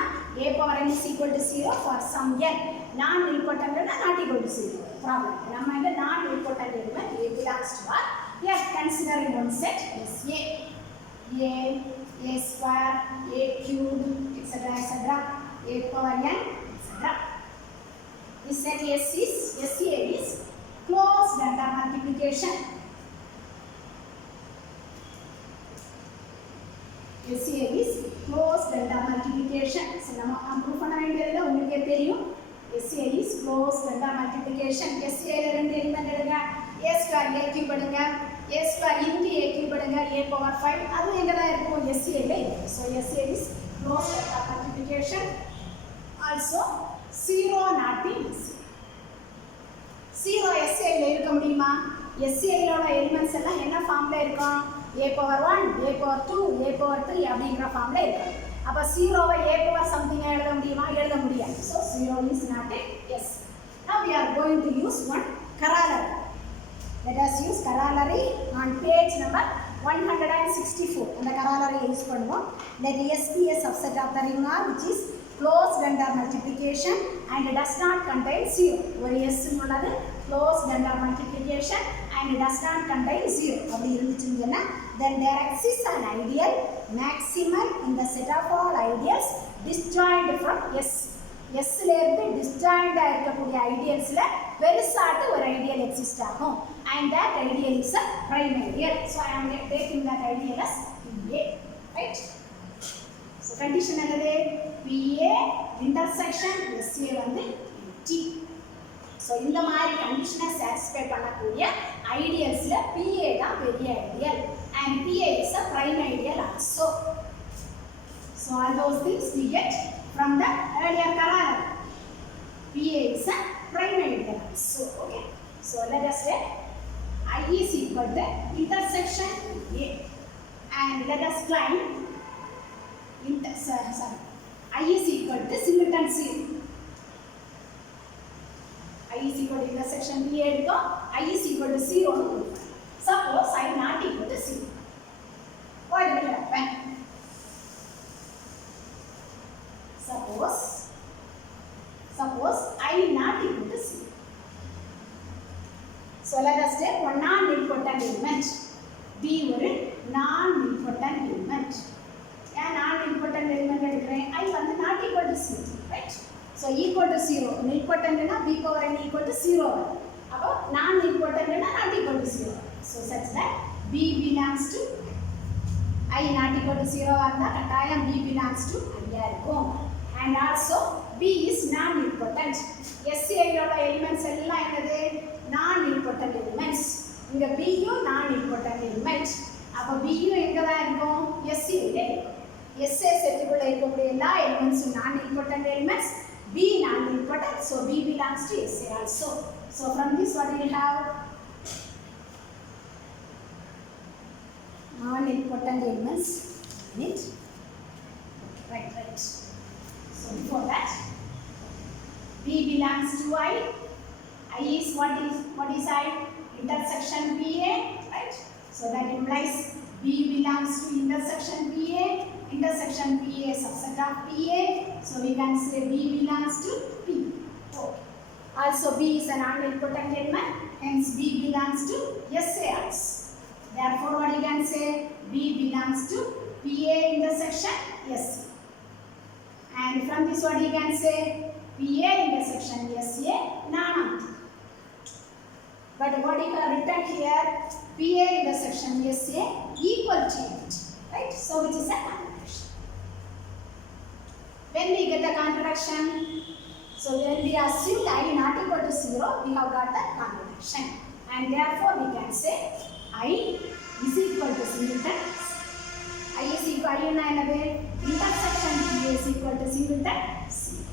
A power n is equal to 0 for some n. Non-nilpotent is not equal to 0. Problem. Now, non-nilpotent element A belongs to R. Yes, consider in one set is A square, A cube, etc. A power n, etc. This set SA is closed under multiplication. SA is closed under multiplication. So, now proof பண்ணவேண்டியதுல உங்களுக்கே தெரியும். SA is closed under multiplication. SA ல ரெண்டு element எடுங்க. A square A cube எடுங்க. A square into A cube எடுங்க. A power 5. அது எங்க தான் இருக்கும்? SA ல இருக்கும். So, SA is closed under multiplication. Also 0 not in SA. 0 SA ல இருக்க முடியுமா? SA ல உள்ள எலிமெண்ட்ஸ் எல்லாம் என்ன ஃபார்ம்ல இருக்கும்? A power 1, A power 2, A power 3 அப்படிங்கிற ஃபார்ம்ல இருக்கு. அப்ப 0வை A power something எழுத முடியுமா? எழுத முடியாது. So 0 is not a S. Now we are going to use one corollary. Let us use corollary on page number 164. அந்த corollary யூஸ் பண்ணுவோம். Let S be a subset of the ring R which is closed under multiplication and does not contain 0. ஒரு S உள்ளது closed under multiplication and does not contain 0. அப்படி இருந்துச்சுன்னா then there exists an ideal maximal in the set of all ideals disjoint from S. S ல இருந்து disjoint இருக்கக்கூடிய idealsல பெருசாட்டு ஒரு ideal exist ஆகும் and that ideal is a prime ideal. So I am taking that ideal as PA, right? So condition என்னது? PA intersection SA வந்து T. So இந்த மாதிரி கண்டிஷனை satisfy பண்ணக்கூடிய idealsல PA தான் பெரிய ideal and PA is a prime ideal also. So all those things we get from the earlier corollary. PA is a prime ideal also. Okay. So let us say I is equal to intersection A and let us climb I is equal to singleton 0. I is equal to intersection B எடுத்தோம் I is equal to 0 னு கொடுப்போம். Suppose I not equal to 0. What will happen? Suppose I not equal to 0. So let us take one non-nilpotent element. B ஒரு non-nilpotent element. ஏன் non-nilpotent element எடுக்கிறேன்? I வந்து not equal to 0, right? So equal to 0. Nilpotent na B power n equal to 0. அப்போ non-nilpotent na not equal to 0. So such that B belongs to I not equal to 0 ஆனா கட்டாயம் B belongs to I இருக்கும். And also B is non-nilpotent. SA யோட elements எல்லாம் என்னது? Non-nilpotent elements. இங்க B யும் non-nilpotent element. அப்ப B யும் எங்க தான் இருக்கும்? SA ல இருக்கும். SA செட்டுக்குள்ள இருக்கக்கூடிய எல்லா எலிமெண்ட்ஸும் non-nilpotent elements. B non-nilpotent, so B belongs to SA also. So from this what we have? Non-nilpotent elements in it. Right. So before that, B belongs to I. I is what is I? Intersection PA, right? So that implies B belongs to intersection PA. Intersection PA subset of PA. So we can say B belongs to P. Okay. Also B is a non-nilpotent element. Hence B belongs to SA also. Therefore what you can say? B belongs to PA intersection SA. And from this what you can say? PA intersection SA non-empty. But what you have written here? PA intersection SA equal to it. Right? So which is a contradiction. When we get the contradiction, so when we assume I not equal to 0, we have got the contradiction. And therefore we can say I is equal to singleton. I is equal to intersection PA is equal to singleton C.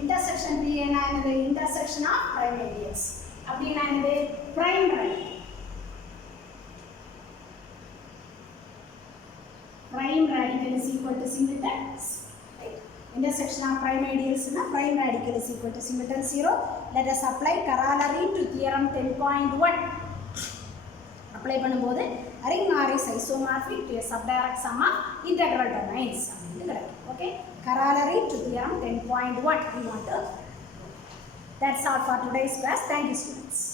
Intersection PA na enadhu intersection of prime radius. அப்படினா enadhu prime radius. Prime radical is equal to singleton C. Right? Intersection of prime radius na prime radical is equal to singleton 0. Let us apply corollary to theorem 10.1. Apply பண்ணும்போது ring R is isomorphic to a subdirect sum of integral domains. Okay? Corollary to theorem 10.1. We want to. That's all for today's class. Thank you, students.